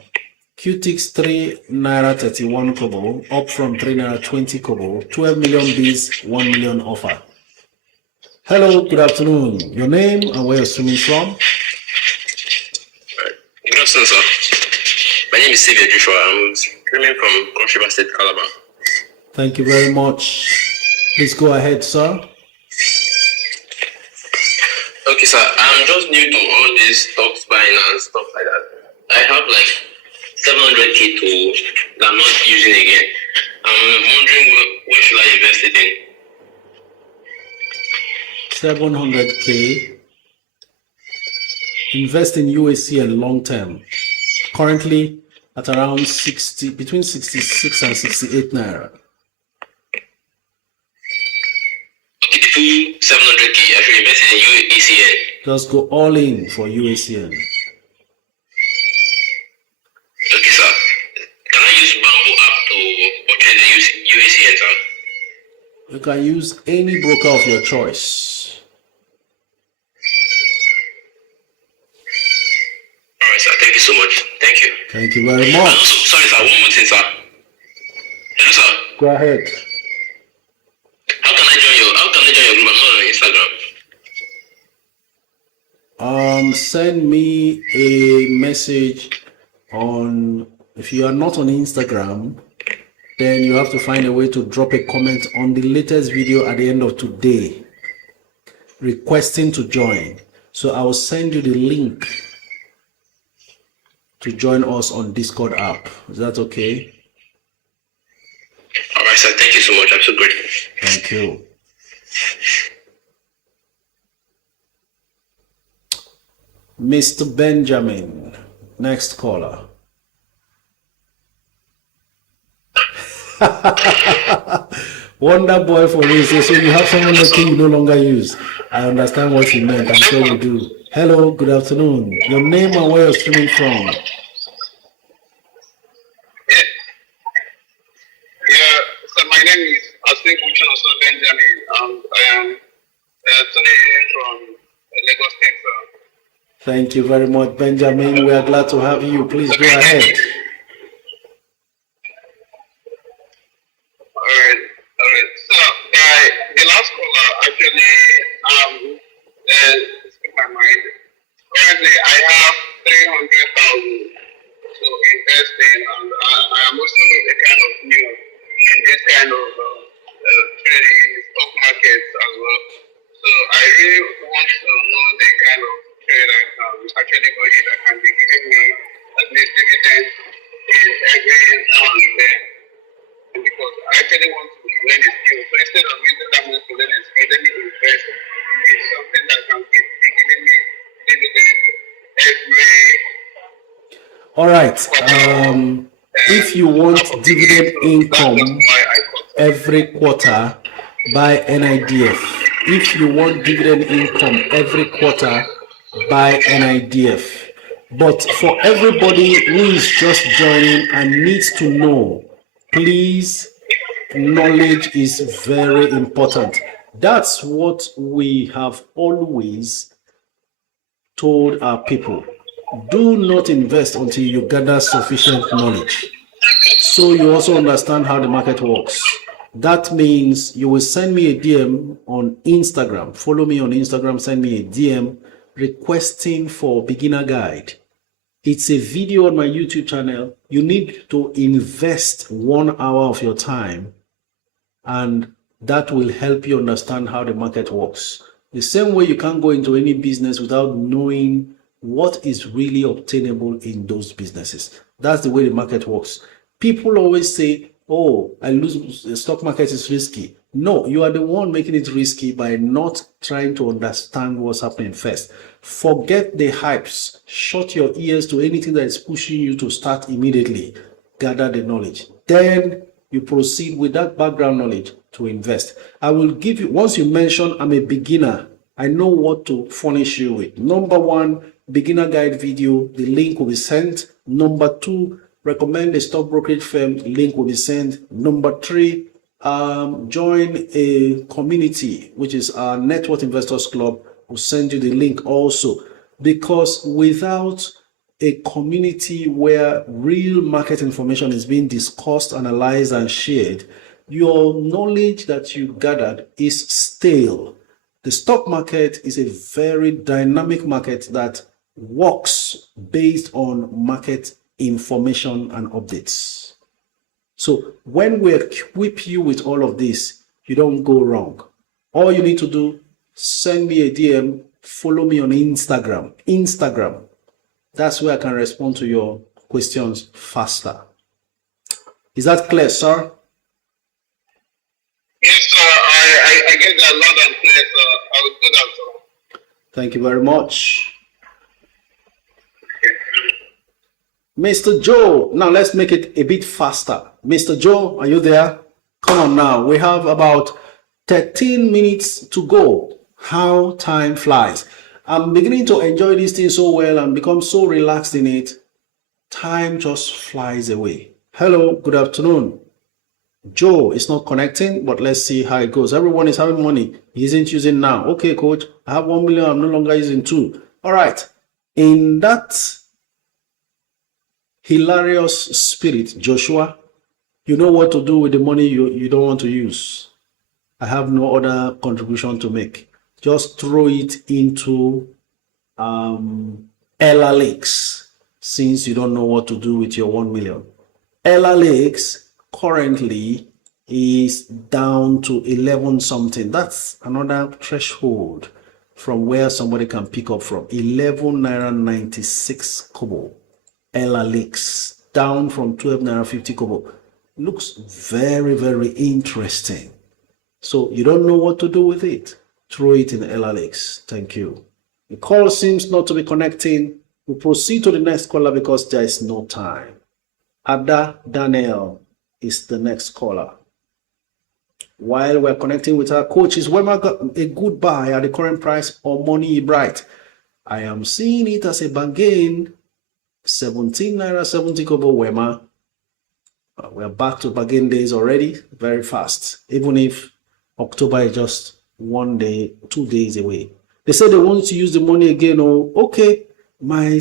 QTix 3 naira 31 kobo, up from 3 naira 20 kobo. 12 million bids, 1 million offer. Hello, good afternoon. Your name and where you're streaming from? Good afternoon, sir. My name is Xavier Joshua. I'm streaming from Cross River State, Calabar. Thank you very much. Please go ahead, sir. Okay, sir. I'm just new to all these stocks buying and stuff like that. I have like 700K that I'm not using again. I'm wondering where should I invest it in? 700K. Invest in UAC and long term. Currently at around 60, between 66 and 68 naira. Okay, the full 700K, I should invest it in UACN. Just go all in for UACN. Okay, sir. Can I use Bamboo app to purchase the UACN, sir? You can use any broker of your choice. All right, sir. Thank you so much. Thank you. Thank you very And much. also, sorry, sir. One more thing, sir. Hello, sir. Go ahead. How can I join your group? I'm not on Instagram. Send me a message on, if you are not on Instagram, then you have to find a way to drop a comment on the latest video at the end of today requesting to join. So I will send you the link to join us on Discord app. Is that okay? All right, sir. Thank you so much. I'm so grateful. Thank you. Mr. Benjamin, next caller. Wonder boy for me. So you have someone that you no longer use. I understand what he meant. I'm sure you do. Hello, good afternoon. Your name and where you're streaming from? Yeah, so my name is Benjamin. I am tuning in from Lagos, Texas. Thank you very much, Benjamin. We are glad to have you. Please go ahead. All right. So, the last caller actually speak my mind. Currently, I have 300,000 to invest in, and I am also a kind of new in this kind of trading in the stock markets as well. So I really want to know the kind of trade that is actually going that can be giving me at least dividends in every now and then. And because I actually want to learn a skill. So instead of using that money to learn a skill, let me invest in something that can be giving me dividends every. All right. If you want dividend income every quarter, buy NIDF. If you want dividend income every quarter, buy NIDF. But for everybody who is just joining and needs to know, please, knowledge is very important. That's what we have always told our people. Do not invest until you gather sufficient knowledge. So you also understand how the market works. That means you will send me a DM on Instagram. Follow me on Instagram, send me a DM requesting for beginner guide. It's a video on my YouTube channel. You need to invest 1 hour of your time, and that will help you understand how the market works. The same way you can't go into any business without knowing what is really obtainable in those businesses. That's the way the market works. People always say, oh, the stock market is risky. No, you are the one making it risky by not trying to understand what's happening first. Forget the hypes. Shut your ears to anything that is pushing you to start immediately. Gather the knowledge. Then you proceed with that background knowledge to invest. I will give you, once you mention I'm a beginner, I know what to furnish you with. Number 1, beginner guide video, the link will be sent. Number 2, recommend a stock brokerage firm, link will be sent. Number 3, join a community, which is our Network Investors Club. We'll send you the link also, because without a community where real market information is being discussed, analyzed, and shared, your knowledge that you gathered is stale. The stock market is a very dynamic market that works based on market information and updates. So when we equip you with all of this, you don't go wrong. All you need to do, send me a DM, follow me on Instagram. That's where I can respond to your questions faster. Is that clear, sir? Yes, sir. I get that loud and clear, sir. I will do that, sir. Thank you very much. Mr. Joe, now let's make it a bit faster. Mr. Joe, are you there? Come on now. We have about 13 minutes to go. How time flies. I'm beginning to enjoy this thing so well and become so relaxed in it. Time just flies away. Hello, good afternoon. Joe is not connecting, but let's see how it goes. Everyone is having money. He isn't using now. Okay, coach. I have 1 million. I'm no longer using 2. All right. In that hilarious spirit, Joshua, you know what to do with the money you don't want to use. I have no other contribution to make. Just throw it into Ella Lakes, since you don't know what to do with your 1 million. Ella Lakes currently is down to 11 something. That's another threshold from where somebody can pick up from. 11 naira 96 kobo. Ella Lakes down from 12 naira 50 kobo. Looks very, very interesting. So you don't know what to do with it. Throw it in Ella Lakes. Thank you. The call seems not to be connecting. We proceed to the next caller because there is no time. Ada Daniel is the next caller. While we're connecting with our coach, is Wema got a good buy at the current price or money bright? I am seeing it as a bargain. 17 naira 70 kobo Wema. We're back to bargain days already, very fast. Even if October is just 1 day, 2 days away. They say they want to use the money again. Oh, okay. My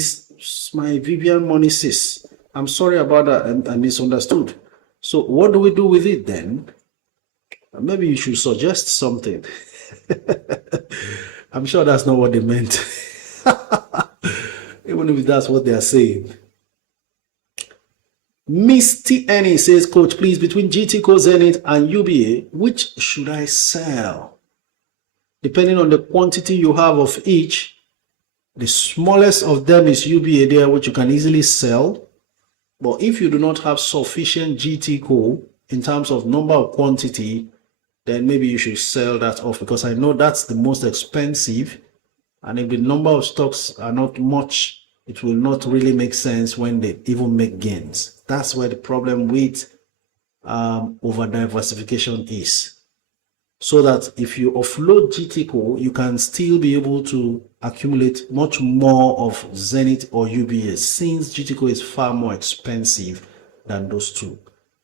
Vivian money sis. I'm sorry about that. I misunderstood. So what do we do with it then? Maybe you should suggest something. I'm sure that's not what they meant. Even if that's what they are saying. Misty Annie says, Coach, please, between GTCO, Zenith, and UBA, which should I sell? Depending on the quantity you have of each, the smallest of them is UBA there, which you can easily sell. But if you do not have sufficient GTCO in terms of number of quantity, then maybe you should sell that off, because I know that's the most expensive. And if the number of stocks are not much, it will not really make sense when they even make gains. That's where the problem with over diversification is. So that if you offload GTCO, you can still be able to accumulate much more of Zenith or UBS, since GTCO is far more expensive than those two.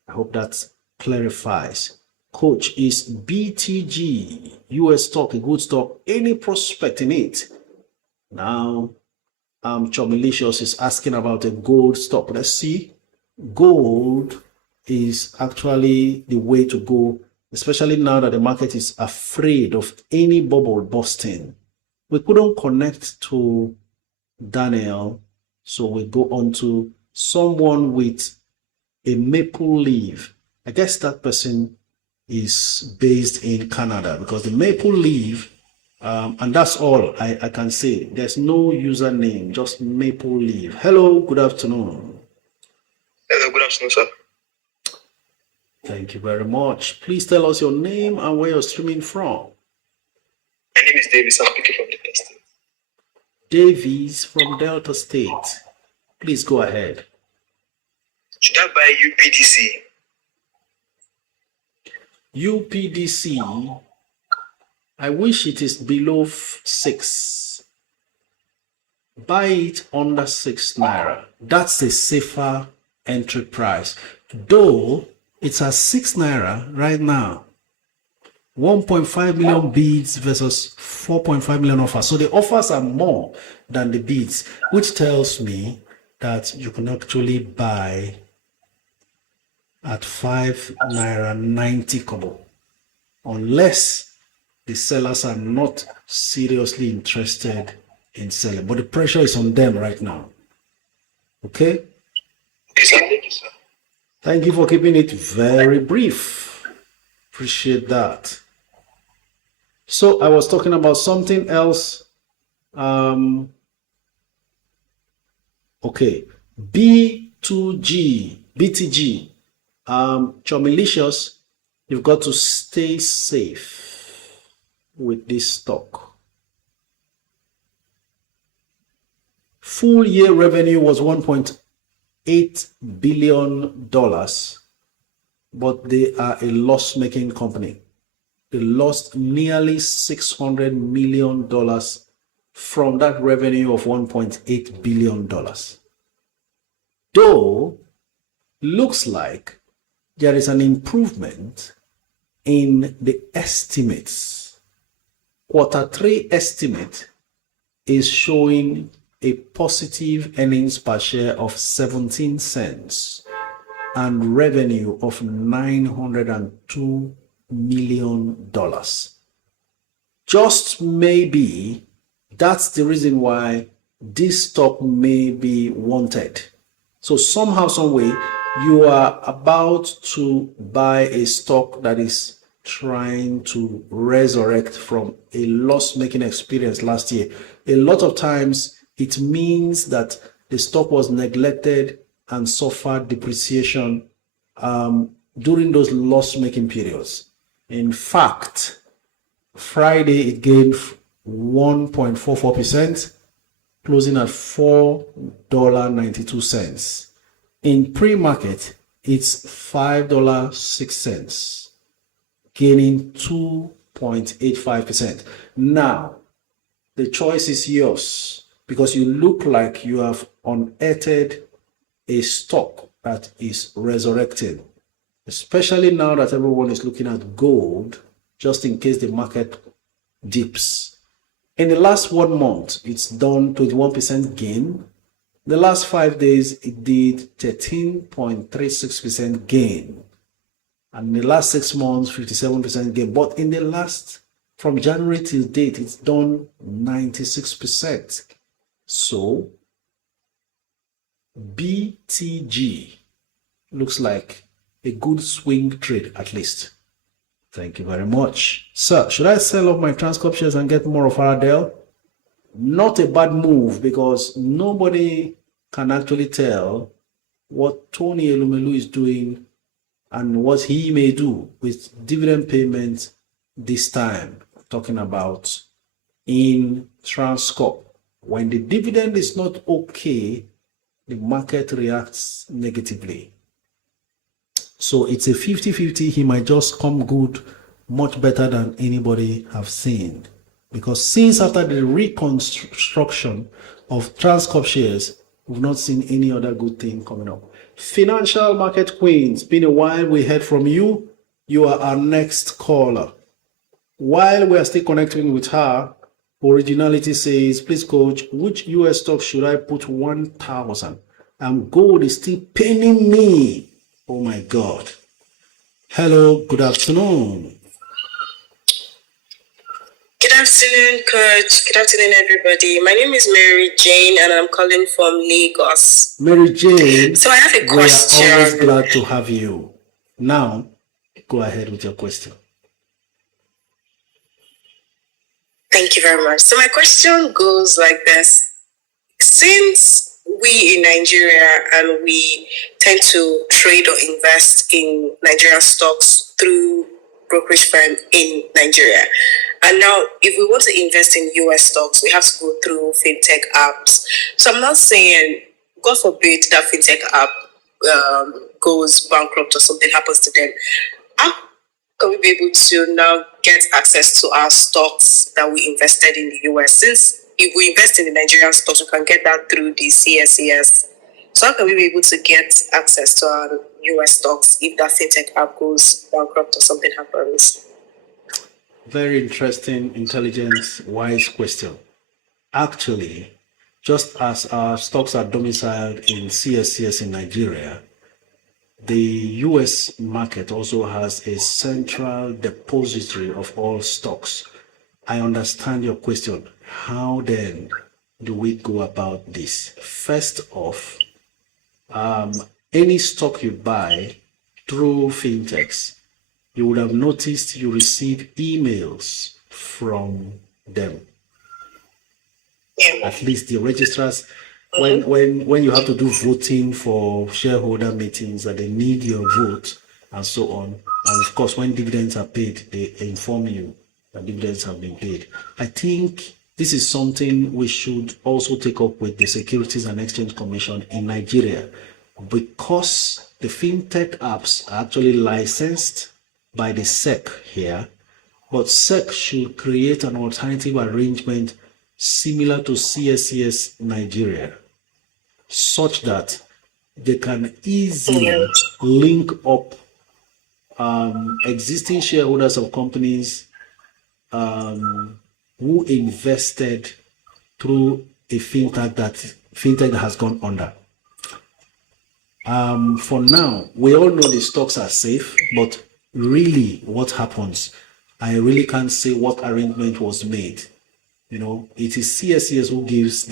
I hope that clarifies. Coach, is BTG US stock a good stock? Any prospect in it? Now, Chomilicious is asking about a gold stock. Let's see. Gold is actually the way to go, especially now that the market is afraid of any bubble busting. We couldn't connect to Daniel, so we go on to someone with a maple leaf. I guess that person is based in Canada, because the maple leaf, and that's all I can say. There's no username, just maple leaf. Hello, good afternoon. Hello, good afternoon, sir. Thank you very much. Please tell us your name and where you're streaming from. My name is Davis. I'm speaking from Delta State. Davies from Delta State. Please go ahead. Should I buy UPDC? UPDC, I wish it is below 6. Buy it under 6 naira. That's a safer entry price. Though it's at 6 naira right now. 1.5 million bids versus 4.5 million offers. So the offers are more than the bids, which tells me that you can actually buy at 5 naira 90 kobo, unless the sellers are not seriously interested in selling. But the pressure is on them right now. Okay? Okay, sir. Thank you, sir. Thank you for keeping it very brief. Appreciate that. So I was talking about something else. Okay. BTG, Chomilicious, you've got to stay safe with this stock. Full year revenue was $1.8 billion, but they are a loss-making company. They lost nearly $600 million from that revenue of $1.8 billion. Though, looks like there is an improvement in the estimates. Q3 estimate is showing a positive earnings per share of 17 cents and revenue of $902 million. Just maybe that's the reason why this stock may be wanted. So somehow, some way, you are about to buy a stock that is trying to resurrect from a loss-making experience last year. A lot of times, it means that the stock was neglected and suffered depreciation during those loss-making periods. In fact, Friday it gained 1.44%, closing at $4.92. In pre-market, it's $5.06, gaining 2.85%. Now, the choice is yours, because you look like you have unearthed a stock that is resurrected, especially now that everyone is looking at gold, just in case the market dips. In the last 1 month, it's done 21% gain. The last 5 days, it did 13.36% gain. And in the last 6 months, 57% gain. But in the last, from January till date, it's done 96%. So, BTG looks like a good swing trade, at least. Thank you very much. Sir, should I sell off my Transcorp shares and get more of Aradel? Not a bad move, because nobody can actually tell what Tony Elumelu is doing and what he may do with dividend payments this time. Talking about in Transcorp. When the dividend is not okay, the market reacts negatively. So it's a 50-50. He might just come good, much better than anybody have seen. Because since after the reconstruction of Transcorp shares, we've not seen any other good thing coming up. Financial market queens, been a while we heard from you. You are our next caller. While we are still connecting with her, Originality says, please coach, which US stock should I put 1,000? And gold is still paying me. Oh my God. Hello, good afternoon. Good afternoon, coach. Good afternoon, everybody. My name is Mary Jane, and I'm calling from Lagos. Mary Jane, so I have a question. We are always glad to have you. Now, go ahead with your question. Thank you very much. So my question goes like this. Since we in Nigeria and we tend to trade or invest in Nigerian stocks through brokerage firm in Nigeria, and now if we want to invest in US stocks, we have to go through fintech apps. So I'm not saying, God forbid, that fintech app goes bankrupt or something happens to them. How can we be able to now get access to our stocks that we invested in the US? Since if we invest in the Nigerian stocks, we can get that through the CSES. So how can we be able to get access to our US stocks if that fintech app goes bankrupt or something happens? Very interesting, intelligent, wise question. Actually, just as our stocks are domiciled in CSCS in Nigeria, the US market also has a central depository of all stocks. I understand your question. How then do we go about this? First off, any stock you buy through fintechs, you would have noticed you receive emails from them. At least the registrars, when you have to do voting for shareholder meetings, that they need your vote and so on. And of course, when dividends are paid, they inform you that dividends have been paid. I think this is something we should also take up with the Securities and Exchange Commission in Nigeria, because the fintech apps are actually licensed by the SEC here, but SEC should create an alternative arrangement similar to CSCS Nigeria, such that they can easily link up existing shareholders of companies who invested through a fintech that has gone under. For now, we all know the stocks are safe, but really what happens, I really can't say what arrangement was made. You know, it is CSCS who gives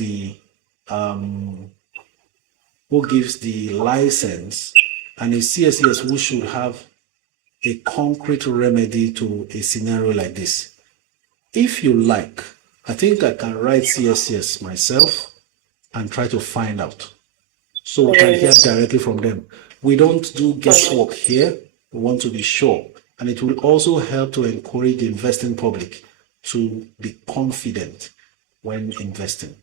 the license, and it's CSCS who should have a concrete remedy to a scenario like this. If you like, I think I can write CSCS myself and try to find out, so we can hear directly from them. We don't do guesswork here. We want to be sure, and it will also help to encourage the investing public to be confident when investing.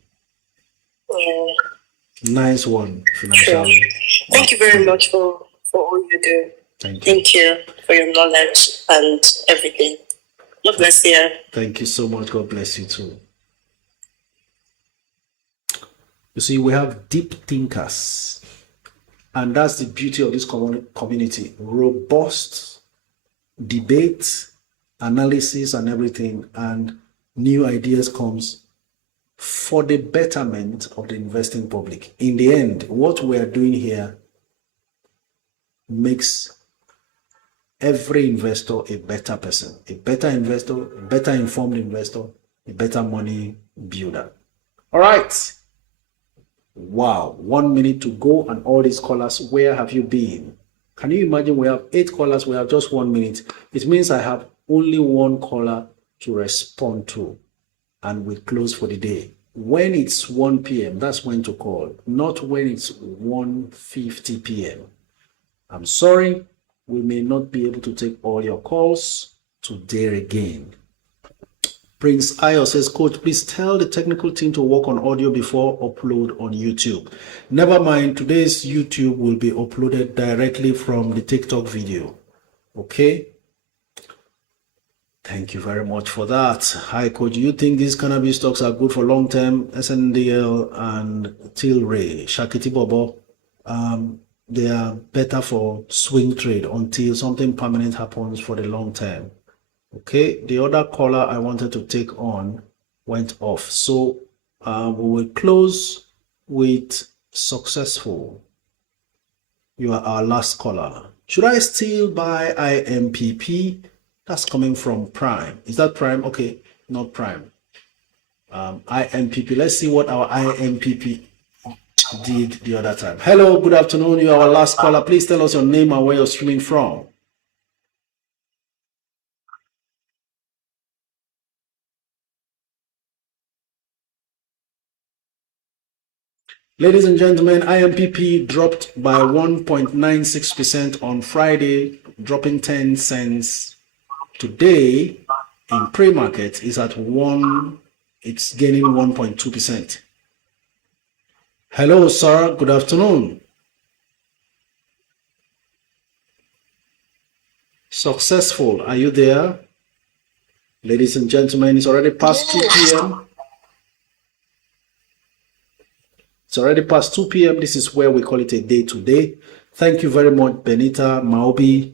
Nice one, financial. Sure. Thank you very much for all you do. Thank you for your knowledge and everything. God bless you. Thank you so much. God bless you too. You see, we have deep thinkers, and that's the beauty of this community. Robust debate, analysis and everything, and new ideas comes for the betterment of the investing public. In the end, what we are doing here makes every investor a better person, a better investor, a better informed investor, a better money builder. All right. Wow, 1 minute to go, and all these callers, where have you been? Can you imagine? We have 8 callers, we have just 1 minute. It means I have only 1 caller to respond to, and we close for the day. When it's 1 p.m., that's when to call, not when it's 1:50 p.m. I'm sorry, we may not be able to take all your calls today again. Prince Ayo says, Coach, please tell the technical team to work on audio before upload on YouTube. Never mind, today's YouTube will be uploaded directly from the TikTok video. Okay? Thank you very much for that. Hi, Coach. Do you think these cannabis stocks are good for long-term? SNDL and Tilray, Shakiti Bobo, they are better for swing trade until something permanent happens for the long term. Okay, the other caller I wanted to take on went off. So we will close with Successful. You are our last caller. Should I still buy IMPP? That's coming from Prime. Is that Prime? Okay, not Prime. IMPP. Let's see what our IMPP did the other time. Hello, good afternoon. You are our last caller. Please tell us your name and where you're streaming from. Ladies and gentlemen, IMPP dropped by 1.96% on Friday, dropping 10 cents. Today, in pre-market, is at it's gaining 1.2%. Hello, sir. Good afternoon. Successful. Are you there? Ladies and gentlemen, it's already past 2 p.m. It's already past 2 p.m. This is where we call it a day today. Thank you very much, Benita, Maobi,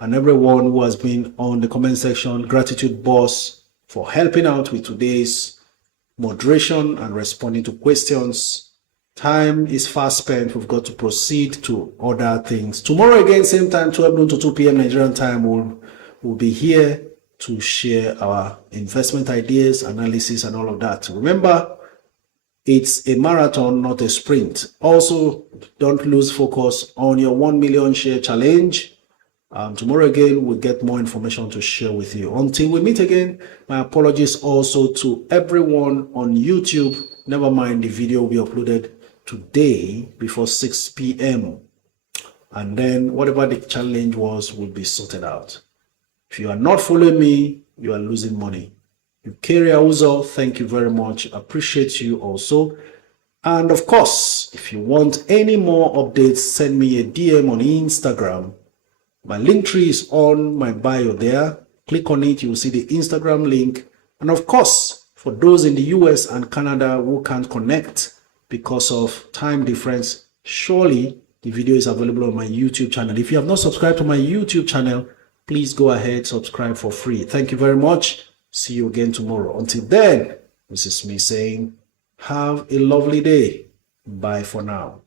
and everyone who has been on the comment section. Gratitude, boss, for helping out with today's moderation and responding to questions. Time is fast spent. We've got to proceed to other things. Tomorrow again, same time, 12 noon to 2 p.m. Nigerian time, we'll be here to share our investment ideas, analysis, and all of that. Remember, it's a marathon, not a sprint. Also, don't lose focus on your 1 million share challenge. Tomorrow again, we'll get more information to share with you. Until we meet again, my apologies also to everyone on YouTube. Never mind, the video will be uploaded today before 6 p.m. And then whatever the challenge was will be sorted out. If you are not following me, you are losing money. Eukaria Uzo, thank you very much. Appreciate you also. And of course, if you want any more updates, send me a DM on Instagram. My link tree is on my bio there. Click on it, you will see the Instagram link. And of course, for those in the US and Canada who can't connect because of time difference, surely the video is available on my YouTube channel. If you have not subscribed to my YouTube channel, please go ahead, subscribe for free. Thank you very much. See you again tomorrow. Until then, this is me saying, have a lovely day. Bye for now.